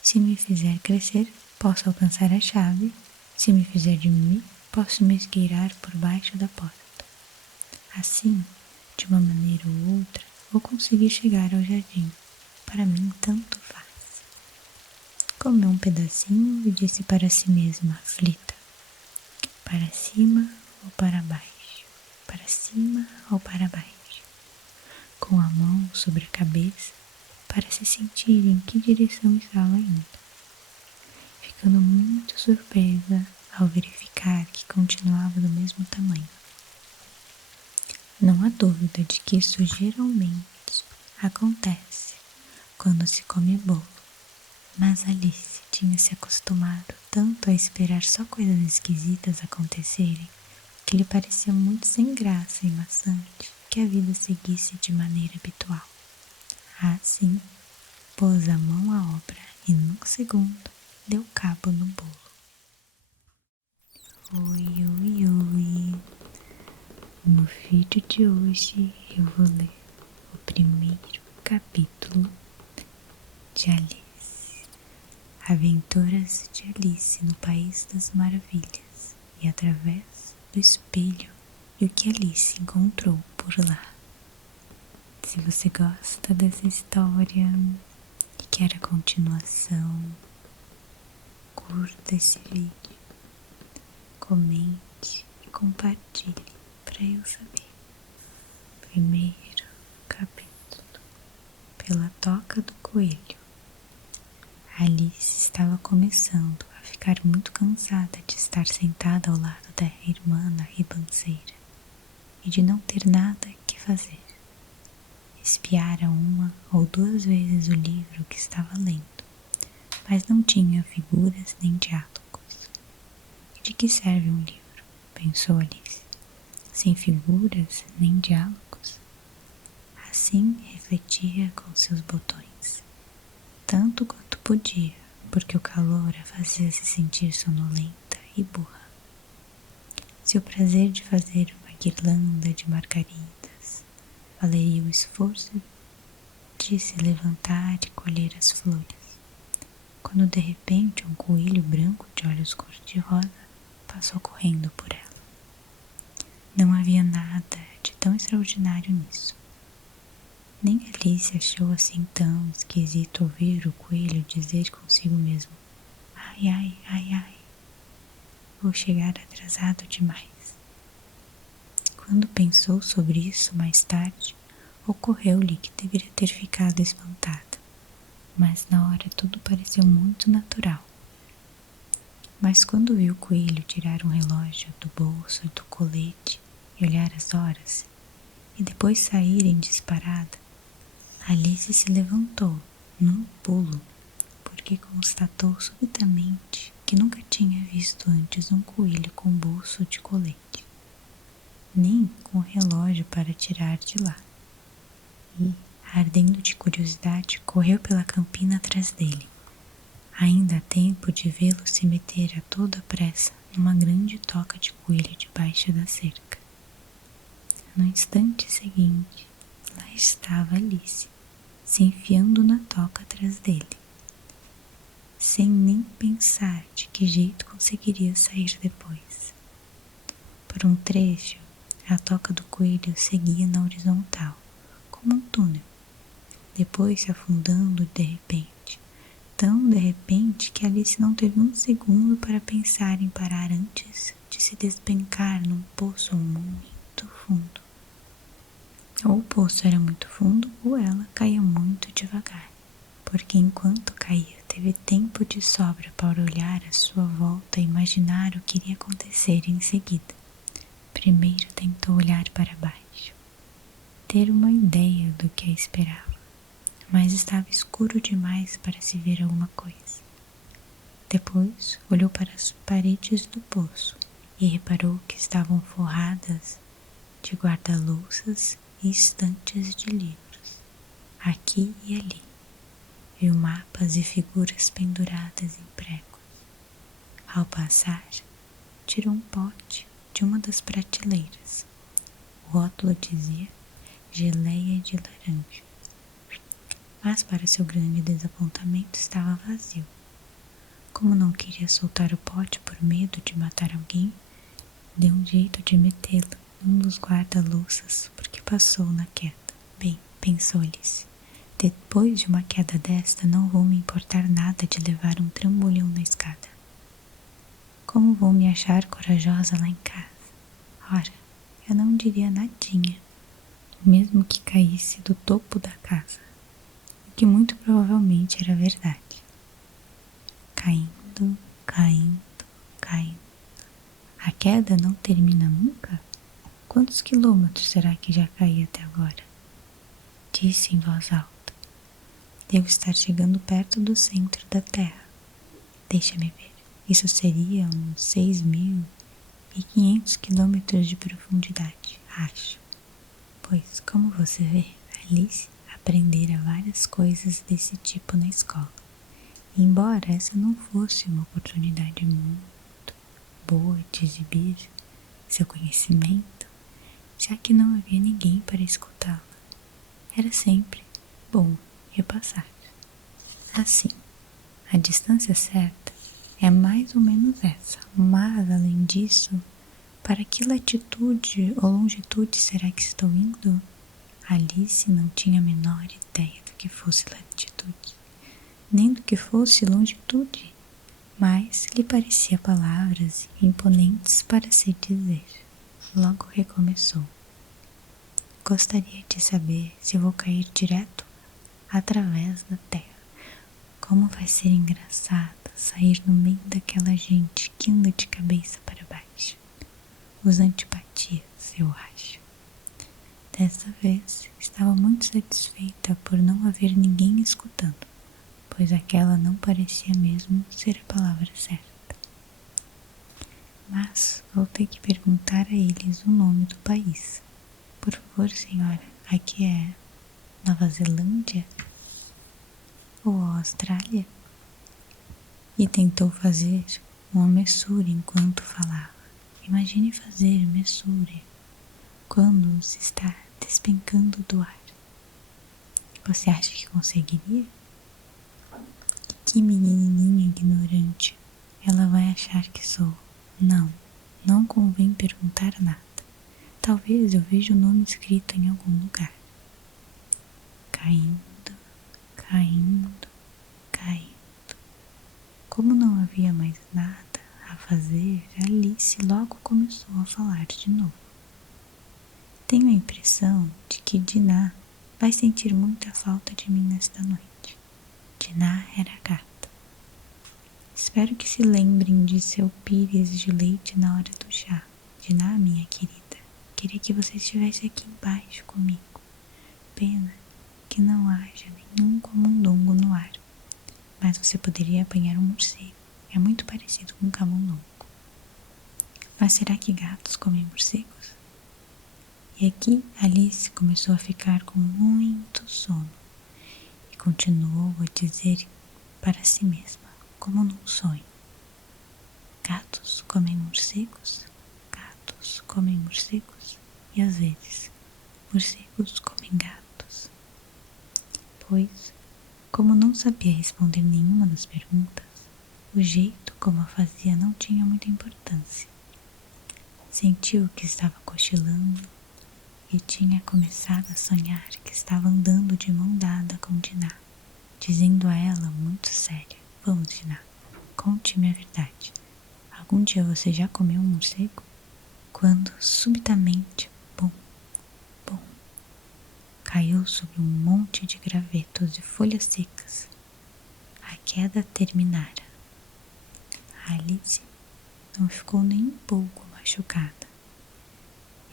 Se me fizer crescer, posso alcançar a chave. Se me fizer diminuir, posso me esgueirar por baixo da porta. Assim, de uma maneira ou outra, vou conseguir chegar ao jardim. Para mim, tanto faz. Comeu um pedacinho e disse para si mesma, aflita: para cima ou para baixo? Para cima ou para baixo? Com a mão sobre a cabeça, para se sentir em que direção estava indo. Ficando muito surpresa ao verificar que continuava do mesmo tamanho. Não há dúvida de que isso geralmente acontece quando se come bolo, mas Alice tinha se acostumado tanto a esperar só coisas esquisitas acontecerem que lhe parecia muito sem graça e maçante que a vida seguisse de maneira habitual. Assim, pôs a mão à obra e num segundo deu cabo no bolo. Oi, oi, oi! No vídeo de hoje eu vou ler o primeiro capítulo de Alice. Aventuras de Alice no País das Maravilhas e através do espelho e o que Alice encontrou por lá. Se você gosta dessa história e quer a continuação, curta esse vídeo, comente e compartilhe para eu saber. Primeiro capítulo. Pela toca do coelho. Alice estava começando a ficar muito cansada de estar sentada ao lado da irmã na ribanceira e de não ter nada que fazer. Espiara uma ou duas vezes o livro que estava lendo, mas não tinha figuras nem diálogos. E de que serve um livro? Pensou Alice. Sem figuras nem diálogos? Assim refletia com seus botões, tanto quanto podia, porque o calor a fazia se sentir sonolenta e burra. Se o prazer de fazer uma guirlanda de margaridas valeria o esforço de se levantar e colher as flores, quando de repente um coelho branco de olhos cor-de-rosa passou correndo por ela. Não havia nada de tão extraordinário nisso. Nem Alice achou assim tão esquisito ouvir o coelho dizer consigo mesmo: ai, ai, ai, ai, vou chegar atrasado demais. Quando pensou sobre isso mais tarde, ocorreu-lhe que deveria ter ficado espantada, mas na hora tudo pareceu muito natural. Mas quando viu o coelho tirar um relógio do bolso do colete e olhar as horas, e depois sair em disparada, Alice se levantou num pulo, porque constatou subitamente que nunca tinha visto antes um coelho com bolso de colete, nem com relógio para tirar de lá. E, ardendo de curiosidade, correu pela campina atrás dele. Ainda há tempo de vê-lo se meter a toda pressa numa grande toca de coelho debaixo da cerca. No instante seguinte, lá estava Alice, se enfiando na toca atrás dele, sem nem pensar de que jeito conseguiria sair depois. Por um trecho, a toca do coelho seguia na horizontal, como um túnel, depois se afundando de repente, tão de repente que Alice não teve um segundo para pensar em parar antes de se despencar num poço muito fundo. Ou o poço era muito fundo ou ela caía muito devagar, porque enquanto caía teve tempo de sobra para olhar à sua volta e imaginar o que iria acontecer em seguida. Primeiro tentou olhar para baixo, ter uma ideia do que a esperava, mas estava escuro demais para se ver alguma coisa. Depois olhou para as paredes do poço e reparou que estavam forradas de guarda-louças e estantes de livros, aqui e ali. Viu mapas e figuras penduradas em pregos. Ao passar, tirou um pote de uma das prateleiras. O rótulo dizia geleia de laranja, mas para seu grande desapontamento estava vazio. Como não queria soltar o pote por medo de matar alguém, deu um jeito de metê-lo num dos guarda-louças porque passou na queda. Bem, pensou Alice, depois de uma queda desta não vou me importar nada de levar um trambolhão na escada. Como vou me achar corajosa lá em casa? Ora, eu não diria nadinha, mesmo que caísse do topo da casa, o que muito provavelmente era verdade. Caindo, caindo, caindo. A queda não termina nunca? Quantos quilômetros será que já caí até agora? Disse em voz alta. Devo estar chegando perto do centro da Terra. Deixa-me ver. Isso seria uns 6.500 quilômetros de profundidade, acho. Pois, como você vê, Alice aprendera várias coisas desse tipo na escola embora essa não fosse uma oportunidade muito boa de exibir seu conhecimento, já que não havia ninguém para escutá-la, era sempre bom repassar. Assim, a distância certa é mais ou menos essa, mas além disso, para que latitude ou longitude será que estou indo? Alice não tinha a menor ideia do que fosse latitude, nem do que fosse longitude, mas lhe parecia palavras imponentes para se dizer. Logo recomeçou. Gostaria de saber se vou cair direto através da terra. Como vai ser engraçado sair no meio daquela gente que anda de cabeça para baixo. Os antipatias, eu acho. Dessa vez, estava muito satisfeita por não haver ninguém escutando, pois aquela não parecia mesmo ser a palavra certa. Mas vou ter que perguntar a eles o nome do país. Por favor, senhora, aqui é Nova Zelândia? Ou Austrália? E tentou fazer uma messura enquanto falava. Imagine fazer messura quando se está despencando do ar. Você acha que conseguiria? Que menininha ignorante. Ela vai achar que sou. Não convém perguntar nada. Talvez eu veja o nome escrito em algum lugar. Caindo, caindo, caindo. Como não havia mais nada a fazer, Alice logo começou a falar de novo. Tenho a impressão de que Dinah vai sentir muita falta de mim nesta noite. Dinah era a gata. Espero que se lembrem de seu pires de leite na hora do chá. Dinah, minha querida, queria que você estivesse aqui embaixo comigo. Pena que não haja nenhum camundongo no ar. Mas você poderia apanhar um morcego. É muito parecido com um camundongo. Mas será que gatos comem morcegos? E aqui Alice começou a ficar com muito sono e continuou a dizer para si mesma, como num sonho: gatos comem morcegos? Gatos comem morcegos? E às vezes, morcegos comem gatos? Pois, como não sabia responder nenhuma das perguntas, o jeito como a fazia não tinha muita importância. Sentiu que estava cochilando e tinha começado a sonhar que estava andando de mão dada com Dinah, dizendo a ela muito séria: Vamos, Dinah, conte-me a verdade. Algum dia você já comeu um morcego? Quando, subitamente, bum, bum, caiu sobre um monte de gravetos e folhas secas. A queda terminara. Alice não ficou nem um pouco machucada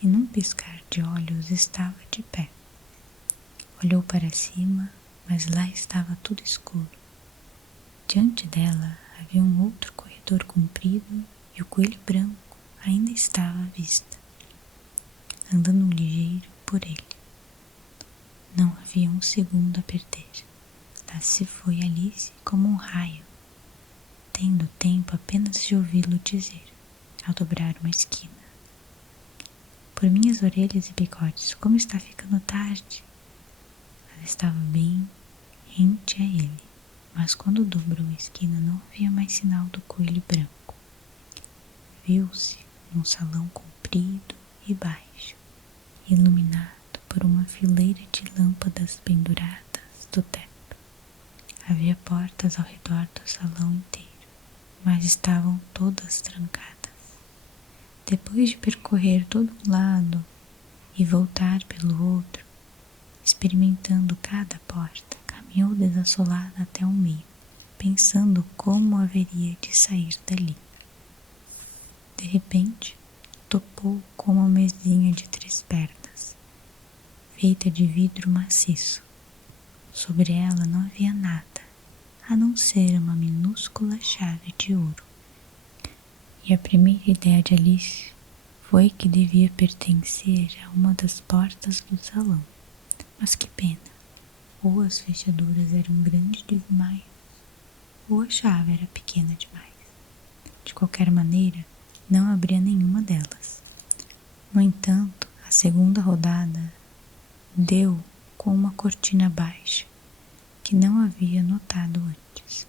e num piscar de olhos estava de pé. Olhou para cima, mas lá estava tudo escuro. Diante dela havia um outro corredor comprido e o coelho branco ainda estava à vista, andando ligeiro por ele. Não havia um segundo a perder. Lá se foi Alice como um raio, tendo tempo apenas de ouvi-lo dizer, ao dobrar uma esquina: Por minhas orelhas e bigodes, como está ficando tarde. Ela estava bem rente a ele, mas quando dobrou a esquina não havia mais sinal do coelho branco. Viu-se num salão comprido e baixo, iluminado por uma fileira de lâmpadas penduradas do teto. Havia portas ao redor do salão inteiro, mas estavam todas trancadas. Depois de percorrer todo um lado e voltar pelo outro, experimentando cada porta, caminhou desassolada até o meio, pensando como haveria de sair dali. De repente, topou com uma mesinha de 3 pernas, feita de vidro maciço. Sobre ela não havia nada, a não ser uma minúscula chave de ouro. E a primeira ideia de Alice foi que devia pertencer a uma das portas do salão. Mas que pena! Ou as fechaduras eram grandes demais, ou a chave era pequena demais. De qualquer maneira, não abria nenhuma delas. No entanto, a segunda rodada deu com uma cortina baixa que não havia notado antes.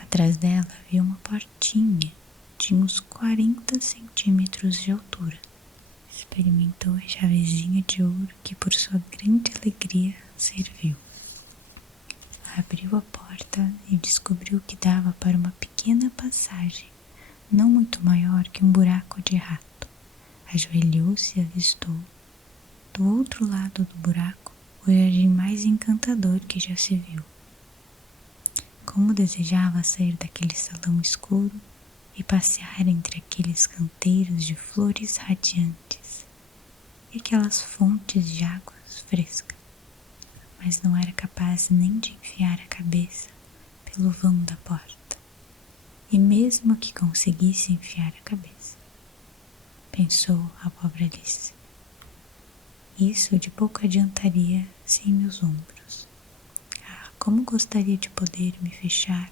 Atrás dela havia uma portinha de uns 40 centímetros de altura. Experimentou a chavezinha de ouro que, por sua grande alegria, serviu. Abriu a porta e descobriu que dava para uma pequena passagem, não muito maior que um buraco de rato. Ajoelhou-se e avistou, do outro lado do buraco, o jardim mais encantador que já se viu. Como desejava sair daquele salão escuro e passear entre aqueles canteiros de flores radiantes e aquelas fontes de águas frescas, mas não era capaz nem de enfiar a cabeça pelo vão da porta, e mesmo que conseguisse enfiar a cabeça, pensou a pobre Alice, isso de pouco adiantaria sem meus ombros. Ah, como gostaria de poder me fechar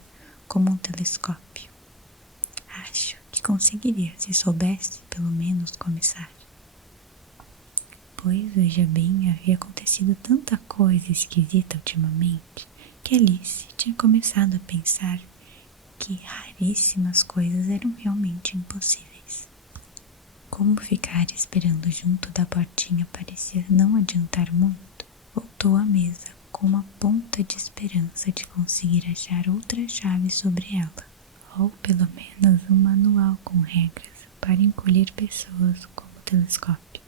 como um telescópio. Acho que conseguiria se soubesse pelo menos começar. Pois, veja bem, havia acontecido tanta coisa esquisita ultimamente que Alice tinha começado a pensar que raríssimas coisas eram realmente impossíveis. Como ficar esperando junto da portinha parecia não adiantar muito, voltou à mesa com uma ponta de esperança de conseguir achar outra chave sobre ela, ou pelo menos um manual com regras para encolher pessoas como telescópios.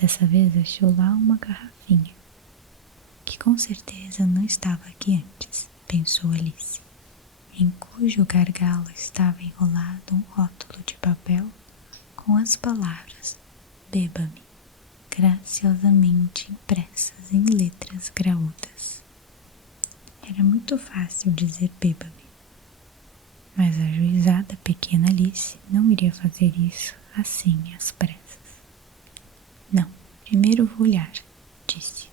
Dessa vez achou lá uma garrafinha, que com certeza não estava aqui antes, pensou Alice, em cujo gargalo estava enrolado um rótulo de papel com as palavras "Beba-me", graciosamente impressas em letras graúdas. Era muito fácil dizer "beba-me", mas a ajuizada pequena Alice não iria fazer isso assim às pressas. Não, primeiro vou olhar, disse,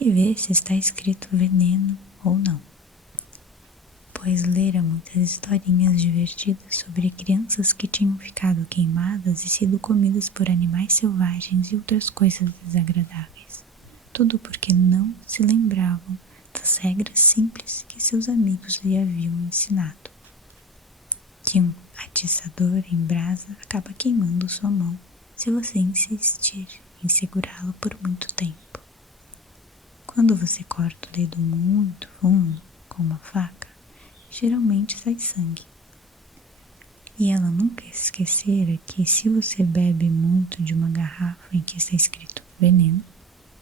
e ver se está escrito veneno ou não, pois lera muitas historinhas divertidas sobre crianças que tinham ficado queimadas e sido comidas por animais selvagens e outras coisas desagradáveis, tudo porque não se lembravam das regras simples que seus amigos lhe haviam ensinado. Que um atiçador em brasa acaba queimando sua mão se você insistir em segurá-la por muito tempo. Quando você corta o dedo muito fundo com uma faca, geralmente sai sangue. E ela nunca esquecera que se você bebe muito de uma garrafa em que está escrito veneno,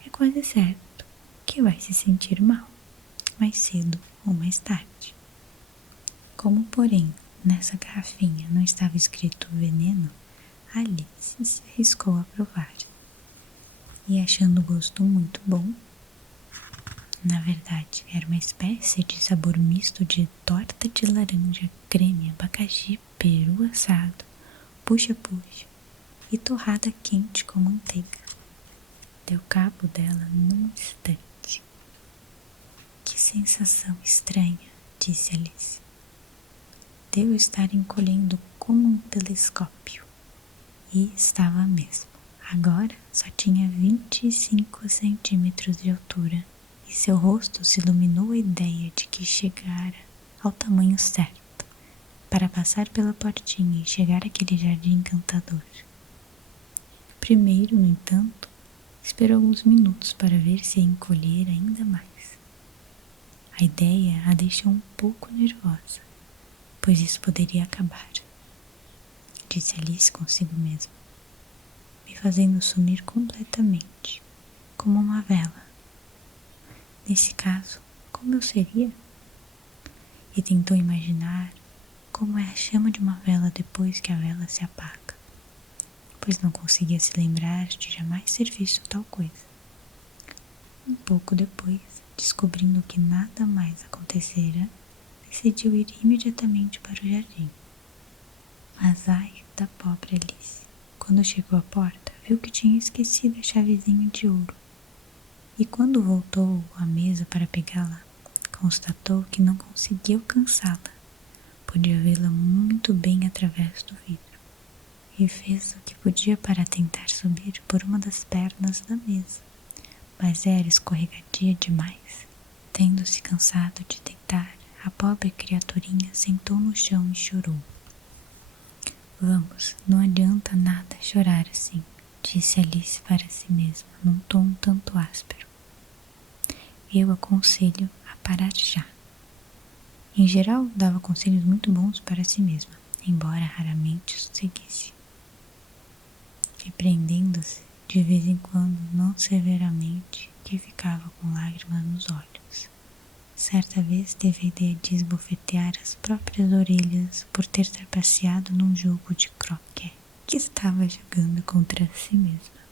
é quase certo que vai se sentir mal, mais cedo ou mais tarde. Como, porém, nessa garrafinha não estava escrito veneno, Alice se arriscou a provar. E achando o gosto muito bom, na verdade era uma espécie de sabor misto de torta de laranja, creme, abacaxi, peru assado, puxa-puxa e torrada quente com manteiga. Deu cabo dela num instante. Que sensação estranha, disse Alice. Devo estar encolhendo como um telescópio. E estava mesmo. Agora só tinha 25 centímetros de altura e seu rosto se iluminou a ideia de que chegara ao tamanho certo para passar pela portinha e chegar àquele jardim encantador. Primeiro, no entanto, esperou alguns minutos para ver se ia encolher ainda mais. A ideia a deixou um pouco nervosa, pois isso poderia acabar, disse Alice consigo mesma, me fazendo sumir completamente, como uma vela. Nesse caso, como eu seria? E tentou imaginar como é a chama de uma vela depois que a vela se apaga, pois não conseguia se lembrar de jamais ter visto tal coisa. Um pouco depois, descobrindo que nada mais acontecera, decidiu ir imediatamente para o jardim. Mas ai da pobre Alice! Quando chegou à porta, viu que tinha esquecido a chavezinha de ouro. E quando voltou à mesa para pegá-la, constatou que não conseguia alcançá-la. Podia vê-la muito bem através do vidro e fez o que podia para tentar subir por uma das pernas da mesa, mas era escorregadia demais. Tendo-se cansado de tentar, a pobre criaturinha sentou no chão e chorou. Vamos, não adianta nada chorar assim, disse Alice para si mesma, num tom um tanto áspero. Eu aconselho a parar já. Em geral, dava conselhos muito bons para si mesma, embora raramente os seguisse, repreendendo-se de vez em quando, não severamente, que ficava com lágrimas nos olhos. Certa vez teve a ideia de esbofetear as próprias orelhas por ter trapaceado num jogo de croquet que estava jogando contra si mesma,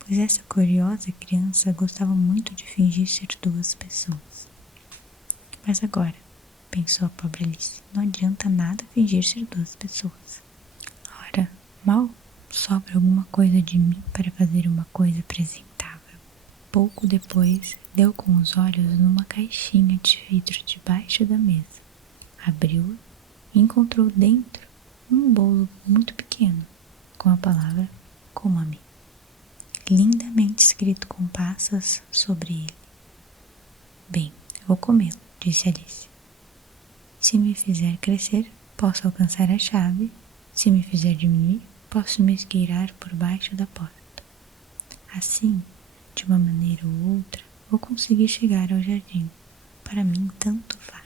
pois essa curiosa criança gostava muito de fingir ser duas pessoas. Mas agora, pensou a pobre Alice, não adianta nada fingir ser duas pessoas. Ora, mal sobra alguma coisa de mim para fazer uma coisa apresentável. Pouco depois, deu com os olhos numa caixinha de vidro debaixo da mesa. Abriu-a e encontrou dentro um bolo muito pequeno, com a palavra coma-me, lindamente escrito com passas sobre ele. Bem, eu vou comê-lo, disse Alice. Se me fizer crescer, posso alcançar a chave. Se me fizer diminuir, posso me esgueirar por baixo da porta. Assim, de uma maneira ou outra, vou conseguir chegar ao jardim. Para mim, tanto faz.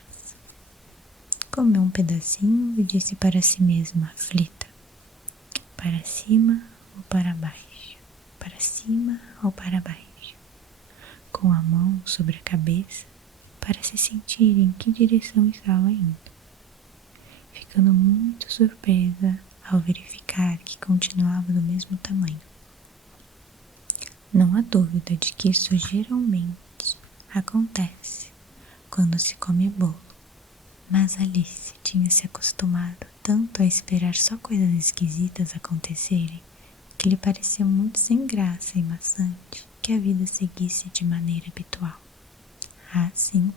Comeu um pedacinho e disse para si mesma, aflita: para cima ou para baixo? Para cima ou para baixo? Com a mão sobre a cabeça, para se sentir em que direção estava indo, ficando muito surpresa ao verificar que continuava do mesmo tamanho. Não há dúvida de que isso geralmente acontece quando se come bolo, mas Alice tinha se acostumado tanto a esperar só coisas esquisitas acontecerem que lhe parecia muito sem graça e maçante que a vida seguisse de maneira habitual. Assim,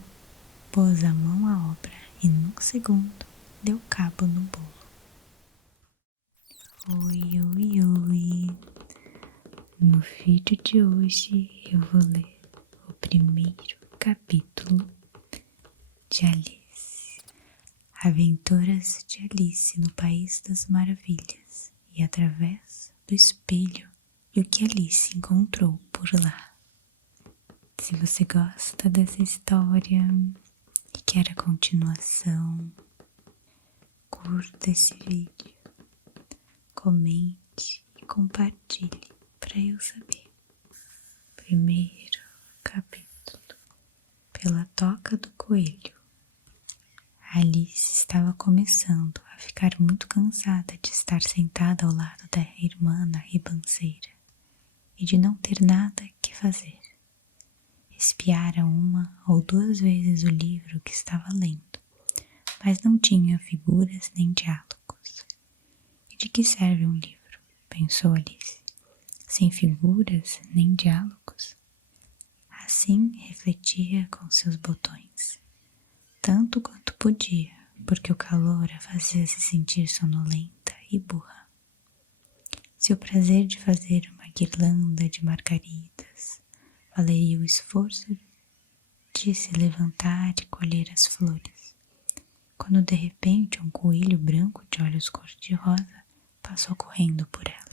pôs a mão à obra e num segundo deu cabo no bolo. Oi, oi, oi! No vídeo de hoje eu vou ler o primeiro capítulo de Alice. Aventuras de Alice no País das Maravilhas e através do espelho e o que Alice encontrou por lá. Se você gosta dessa história e quer a continuação, curta esse vídeo, comente e compartilhe para eu saber. Primeiro capítulo. Pela toca do coelho. Alice estava começando a ficar muito cansada de estar sentada ao lado da irmã na ribanceira e de não ter nada que fazer. Espiara uma ou duas vezes o livro que estava lendo, mas não tinha figuras nem diálogos. E de que serve um livro? Pensou Alice. Sem figuras nem diálogos? Assim refletia com seus botões, tanto quanto podia, porque o calor a fazia se sentir sonolenta e burra. Se o prazer de fazer uma guirlanda de margaridas valeria o esforço de se levantar e colher as flores, quando de repente um coelho branco de olhos cor-de-rosa passou correndo por ela.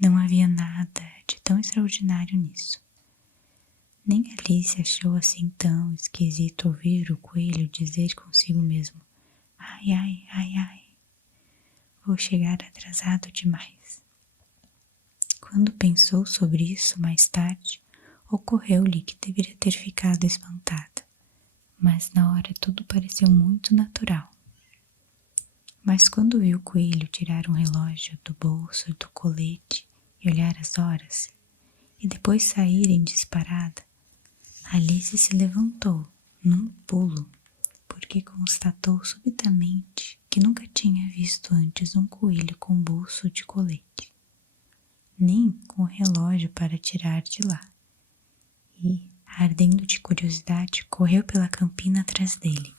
Não havia nada de tão extraordinário nisso. Nem Alice achou assim tão esquisito ouvir o coelho dizer consigo mesmo: ai, ai, ai, ai, vou chegar atrasado demais. Quando pensou sobre isso mais tarde, ocorreu-lhe que deveria ter ficado espantada, mas na hora tudo pareceu muito natural. Mas quando viu o coelho tirar um relógio do bolso do colete e olhar as horas, e depois sair em disparada, Alice se levantou num pulo, porque constatou subitamente que nunca tinha visto antes um coelho com bolso de colete, nem com relógio para tirar de lá. E, Ardendo de curiosidade, correu pela campina atrás dele.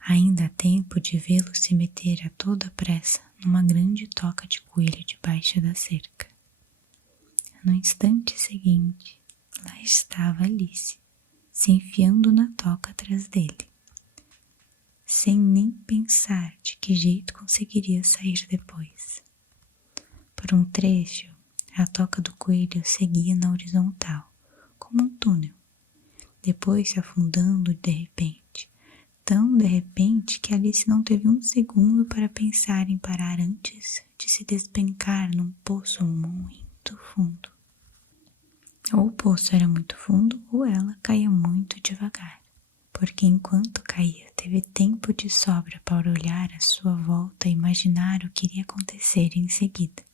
Ainda há tempo de vê-lo se meter a toda pressa numa grande toca de coelho debaixo da cerca. No instante seguinte, lá estava Alice, se enfiando na toca atrás dele, sem nem pensar de que jeito conseguiria sair depois. Por um trecho, a toca do coelho seguia na horizontal, como um túnel, depois se afundando de repente, tão de repente que Alice não teve um segundo para pensar em parar antes de se despencar num poço muito fundo. Ou o poço era muito fundo ou ela caía muito devagar, porque enquanto caía teve tempo de sobra para olhar à sua volta e imaginar o que iria acontecer em seguida.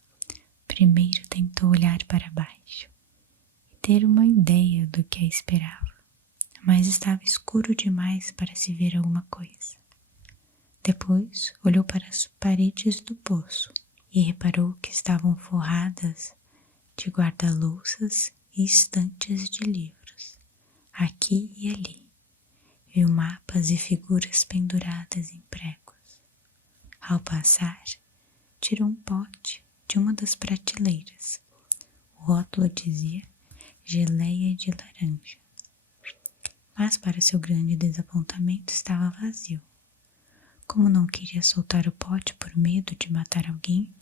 Primeiro tentou olhar para baixo e ter uma ideia do que a esperava, mas estava escuro demais para se ver alguma coisa. Depois olhou para as paredes do poço e reparou que estavam forradas de guarda-louças e estantes de livros, aqui e ali. Viu mapas e figuras penduradas em pregos. Ao passar, tirou um pote de uma das prateleiras. O rótulo dizia geleia de laranja. Mas para seu grande desapontamento estava vazio. Como não queria soltar o pote por medo de matar alguém,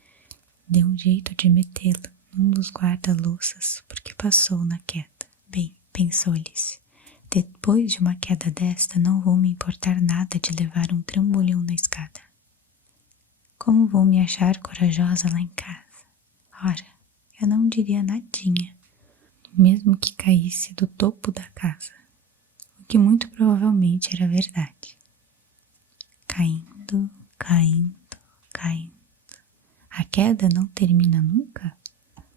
deu um jeito de metê-lo num dos guarda-louças porque passou na queda. Bem, pensou Alice, depois de uma queda desta não vou me importar nada de levar um trambolhão na escada. Como vou me achar corajosa lá em casa? Ora, eu não diria nadinha, mesmo que caísse do topo da casa, o que muito provavelmente era verdade. Caindo, caindo, caindo. A queda não termina nunca?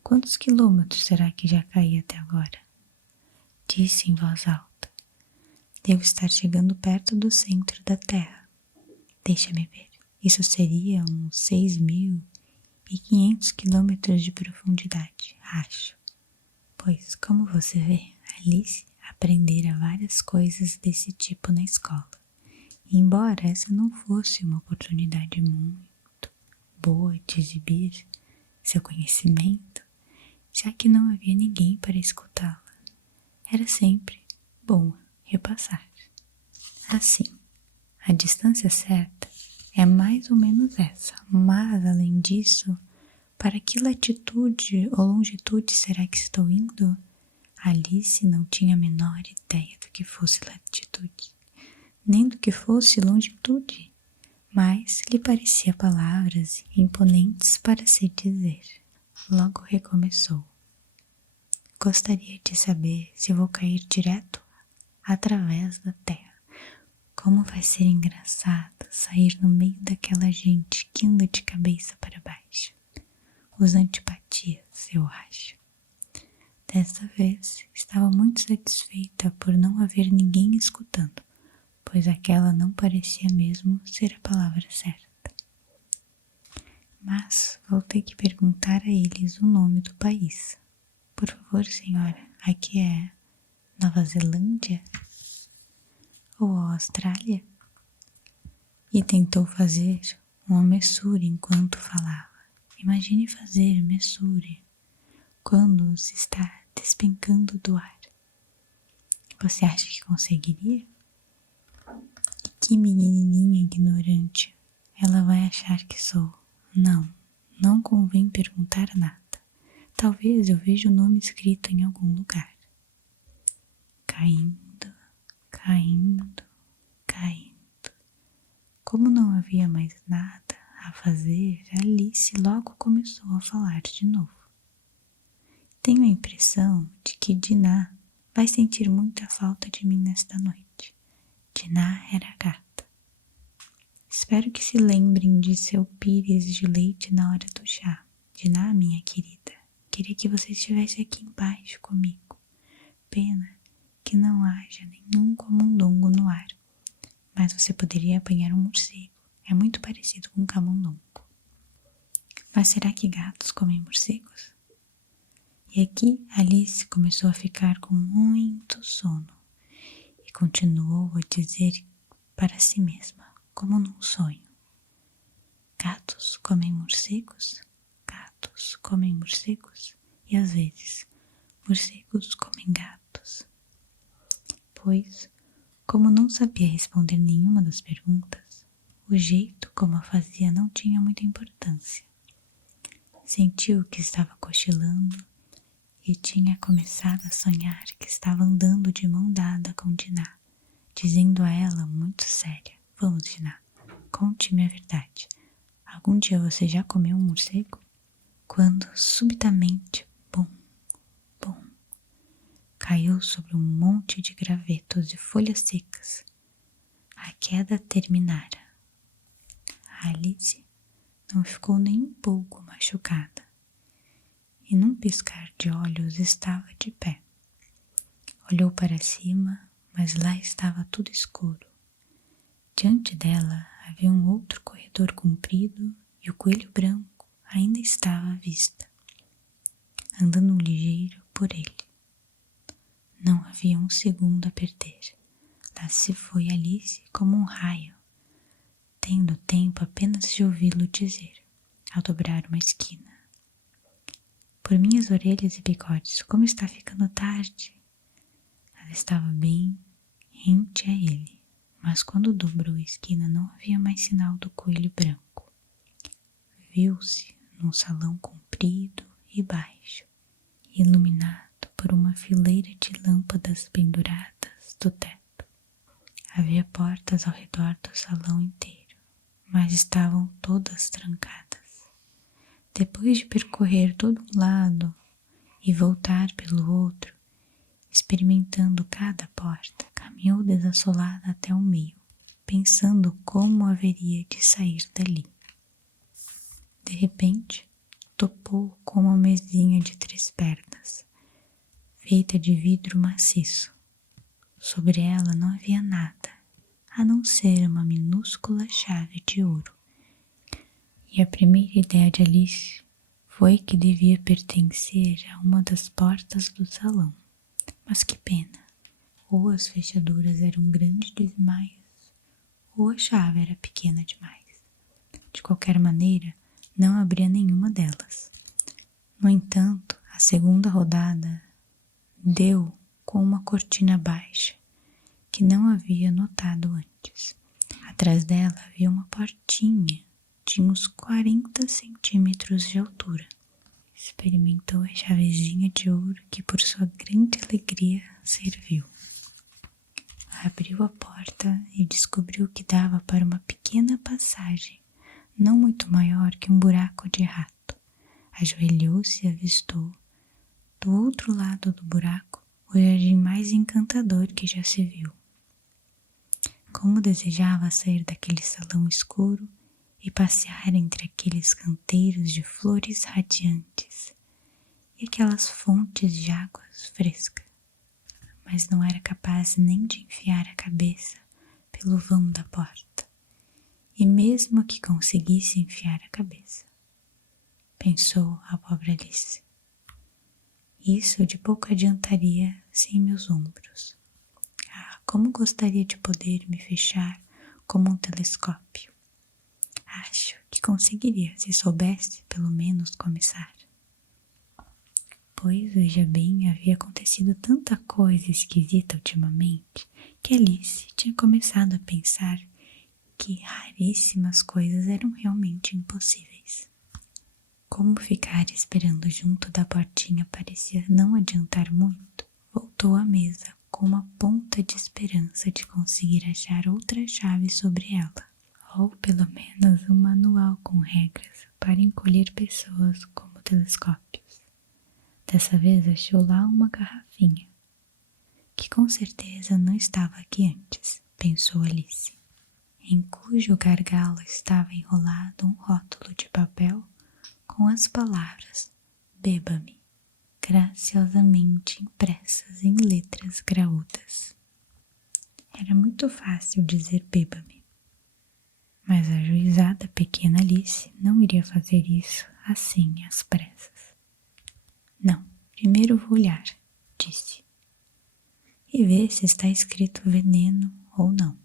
Quantos quilômetros será que já caí até agora? Disse em voz alta. Devo estar chegando perto do centro da Terra. Deixa-me ver. Isso seria uns 6.500 quilômetros de profundidade, acho. Pois, como você vê, Alice aprendera várias coisas desse tipo na escola. E embora essa não fosse uma oportunidade muito boa de exibir seu conhecimento, já que não havia ninguém para escutá-la, era sempre bom repassar. Assim, a distância certa é mais ou menos essa, mas além disso, para que latitude ou longitude será que estou indo? Alice não tinha a menor ideia do que fosse latitude, nem do que fosse longitude, mas lhe parecia palavras imponentes para se dizer. Logo recomeçou. Gostaria de saber se vou cair direto através da terra. Como vai ser engraçado sair no meio daquela gente que anda de cabeça para baixo. Os antipatias, eu acho. Desta vez, estava muito satisfeita por não haver ninguém escutando, pois aquela não parecia mesmo ser a palavra certa. Mas vou ter que perguntar a eles o nome do país. Por favor, senhora, aqui é Nova Zelândia? Ou Austrália? E tentou fazer uma messura enquanto falava. Imagine fazer messura quando se está despencando do ar. Você acha que conseguiria? E que menininha ignorante, ela vai achar que sou. Não convém perguntar nada. Talvez eu veja o nome escrito em algum lugar. Caindo, caindo, caindo. Como não havia mais nada a fazer, Alice logo começou a falar de novo. Tenho a impressão de que Dinah vai sentir muita falta de mim nesta noite. Dinah era a gata. Espero que se lembrem de seu pires de leite na hora do chá. Dinah, minha querida, queria que você estivesse aqui embaixo comigo. Pena que não haja nenhum camundongo no ar. Mas você poderia apanhar um morcego. É muito parecido com um camundongo. Mas será que gatos comem morcegos? E aqui Alice começou a ficar com muito sono e continuou a dizer para si mesma, como num sonho: gatos comem morcegos, gatos comem morcegos e às vezes morcegos comem gatos. Pois, como não sabia responder nenhuma das perguntas, o jeito como a fazia não tinha muita importância. Sentiu que estava cochilando e tinha começado a sonhar que estava andando de mão dada com Dinah, dizendo a ela muito séria: vamos, Dinah, conte-me a verdade. Algum dia você já comeu um morcego? Quando, subitamente, bum, bum, caiu sobre um monte de gravetos e folhas secas. A queda terminara. Alice não ficou nem um pouco machucada e num piscar de olhos estava de pé. Olhou para cima, mas lá estava tudo escuro. Diante dela havia um outro corredor comprido e o coelho branco ainda estava à vista, andando ligeiro por ele. Não havia um segundo a perder. Lá se foi Alice como um raio, tendo tempo apenas de ouvi-lo dizer, ao dobrar uma esquina: por minhas orelhas e bigodes, como está ficando tarde. Ela estava bem rente a ele, mas quando dobrou a esquina não havia mais sinal do coelho branco. Viu-se num salão comprido e baixo, iluminado por uma fileira de lâmpadas penduradas do teto. Havia portas ao redor do salão inteiro, mas estavam todas trancadas. Depois de percorrer todo um lado e voltar pelo outro, experimentando cada porta, caminhou desassolada até o meio, pensando como haveria de sair dali. De repente, topou com uma mesinha de 3 pernas, feita de vidro maciço. Sobre ela não havia nada, a não ser uma minúscula chave de ouro. E a primeira ideia de Alice foi que devia pertencer a uma das portas do salão. Mas que pena! Ou as fechaduras eram grandes demais, ou a chave era pequena demais. De qualquer maneira, não abria nenhuma delas. No entanto, a segunda rodada deu com uma cortina baixa, que não havia notado antes. Atrás dela havia uma portinha de uns 40 centímetros de altura. Experimentou a chavezinha de ouro que, por sua grande alegria, serviu. Abriu a porta e descobriu que dava para uma pequena passagem, não muito maior que um buraco de rato. Ajoelhou-se e avistou, do outro lado do buraco, o jardim mais encantador que já se viu. Como desejava sair daquele salão escuro e passear entre aqueles canteiros de flores radiantes e aquelas fontes de águas frescas, mas não era capaz nem de enfiar a cabeça pelo vão da porta, e mesmo que conseguisse enfiar a cabeça, pensou a pobre Alice, isso de pouco adiantaria sem meus ombros. Ah, como gostaria de poder me fechar como um telescópio. Acho que conseguiria se soubesse pelo menos começar. Pois, veja bem, havia acontecido tanta coisa esquisita ultimamente que Alice tinha começado a pensar que raríssimas coisas eram realmente impossíveis. Como ficar esperando junto da portinha parecia não adiantar muito, voltou à mesa com uma ponta de esperança de conseguir achar outra chave sobre ela, ou pelo menos um manual com regras para encolher pessoas como telescópios. Dessa vez achou lá uma garrafinha, que com certeza não estava aqui antes, pensou Alice, em cujo gargalo estava enrolado um rótulo de papel com as palavras "Beba-me", graciosamente impressas em letras graúdas. Era muito fácil dizer "beba-me", mas a ajuizada pequena Alice não iria fazer isso assim às pressas. Não, Primeiro vou olhar, disse, e ver se está escrito veneno ou não,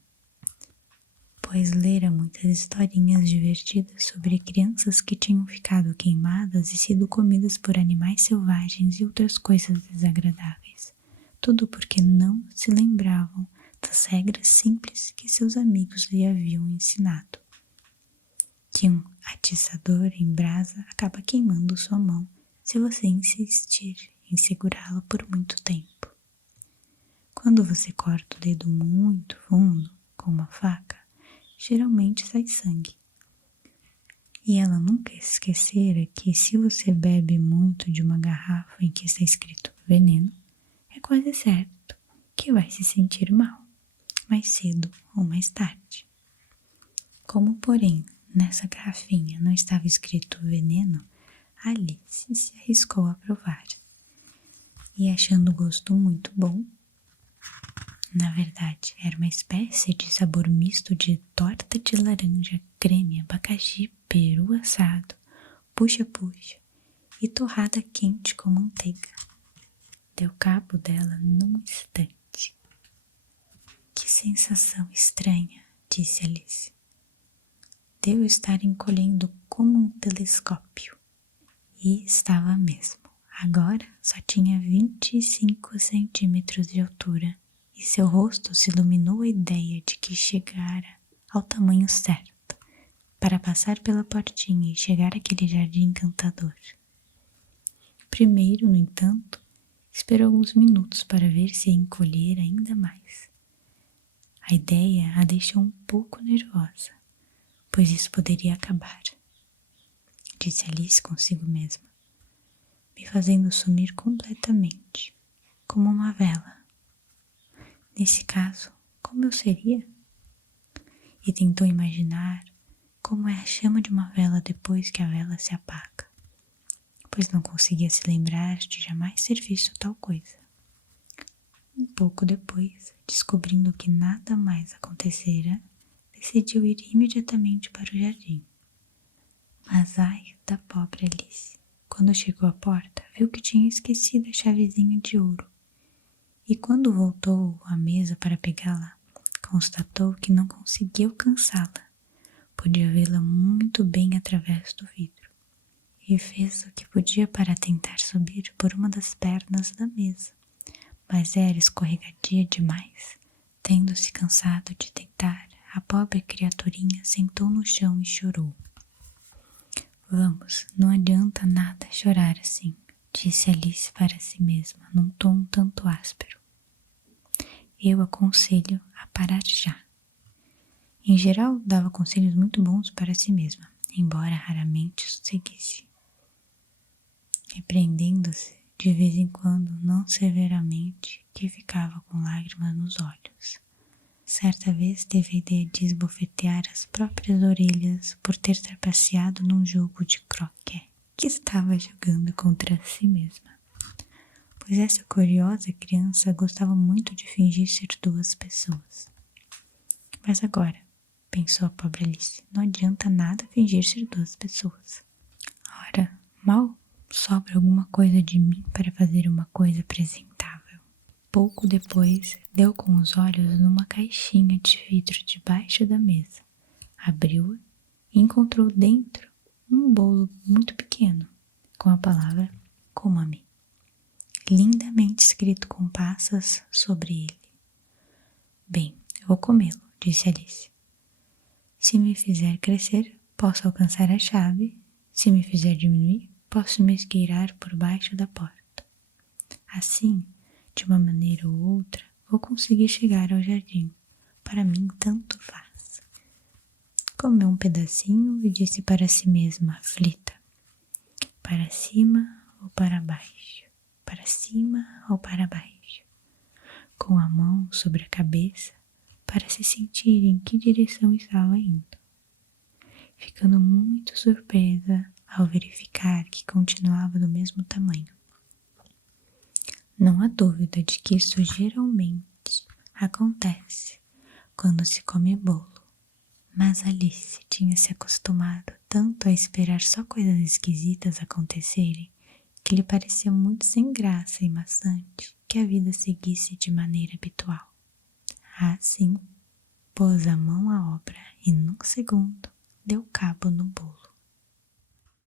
pois lera muitas historinhas divertidas sobre crianças que tinham ficado queimadas e sido comidas por animais selvagens e outras coisas desagradáveis, tudo porque não se lembravam das regras simples que seus amigos lhe haviam ensinado. Que um atiçador em brasa acaba queimando sua mão se você insistir em segurá-la por muito tempo. Quando você corta o dedo muito fundo com uma faca, geralmente sai sangue. E ela nunca esquecera que se você bebe muito de uma garrafa em que está escrito veneno, é quase certo que vai se sentir mal, mais cedo ou mais tarde. Como, porém, nessa garrafinha não estava escrito veneno, Alice se arriscou a provar. E achando o gosto muito bom, na verdade era uma espécie de sabor misto de torta de laranja, creme, abacaxi, peru assado, puxa-puxa e torrada quente com manteiga. Deu cabo dela num instante. Que sensação estranha, disse Alice. Devo estar encolhendo como um telescópio. E estava mesmo. Agora só tinha 25 centímetros de altura e seu rosto se iluminou a ideia de que chegara ao tamanho certo para passar pela portinha e chegar àquele jardim encantador. Primeiro, no entanto, esperou alguns minutos para ver se ia encolher ainda mais. A ideia a deixou um pouco nervosa, pois isso poderia acabar, disse Alice consigo mesma, me fazendo sumir completamente, como uma vela. Nesse caso, como eu seria? E tentou imaginar como é a chama de uma vela depois que a vela se apaga, pois não conseguia se lembrar de jamais ter visto tal coisa. Um pouco depois, descobrindo que nada mais acontecera, decidiu ir imediatamente para o jardim. Mas ai da pobre Alice! Quando chegou à porta, viu que tinha esquecido a chavezinha de ouro. E quando voltou à mesa para pegá-la, constatou que não conseguia alcançá-la. Podia vê-la muito bem através do vidro. E fez o que podia para tentar subir por uma das pernas da mesa. Mas era escorregadia demais. Tendo-se cansado de tentar, a pobre criaturinha sentou no chão e chorou. Vamos, não adianta nada chorar assim, disse Alice para si mesma, num tom um tanto áspero. Eu aconselho a parar já. Em geral, dava conselhos muito bons para si mesma, embora raramente os seguisse. Repreendendo-se de vez em quando, não severamente, que ficava com lágrimas nos olhos. Certa vez teve a ideia de esbofetear as próprias orelhas por ter trapaceado num jogo de croquet que estava jogando contra si mesma. Pois essa curiosa criança gostava muito de fingir ser duas pessoas. Mas agora, pensou a pobre Alice, não adianta nada fingir ser duas pessoas. Ora, mal sobra alguma coisa de mim para fazer uma coisa apresentável. Pouco depois, deu com os olhos numa caixinha de vidro debaixo da mesa. Abriu-a e encontrou dentro um bolo muito pequeno, com a palavra coma-me, lindamente escrito com passas sobre ele. Bem, eu vou comê-lo, disse Alice. Se me fizer crescer, posso alcançar a chave. Se me fizer diminuir, posso me esgueirar por baixo da porta. Assim, de uma maneira ou outra, vou conseguir chegar ao jardim. Para mim, tanto faz. Comeu um pedacinho e disse para si mesma, aflita: para cima ou para baixo? Para cima ou para baixo? Com a mão sobre a cabeça, para se sentir em que direção estava indo. Ficando muito surpresa ao verificar que continuava do mesmo tamanho. Não há dúvida de que isso geralmente acontece quando se come bolo, mas Alice tinha se acostumado tanto a esperar só coisas esquisitas acontecerem que lhe parecia muito sem graça e maçante que a vida seguisse de maneira habitual. Assim, pôs a mão à obra e, num segundo, deu cabo no bolo.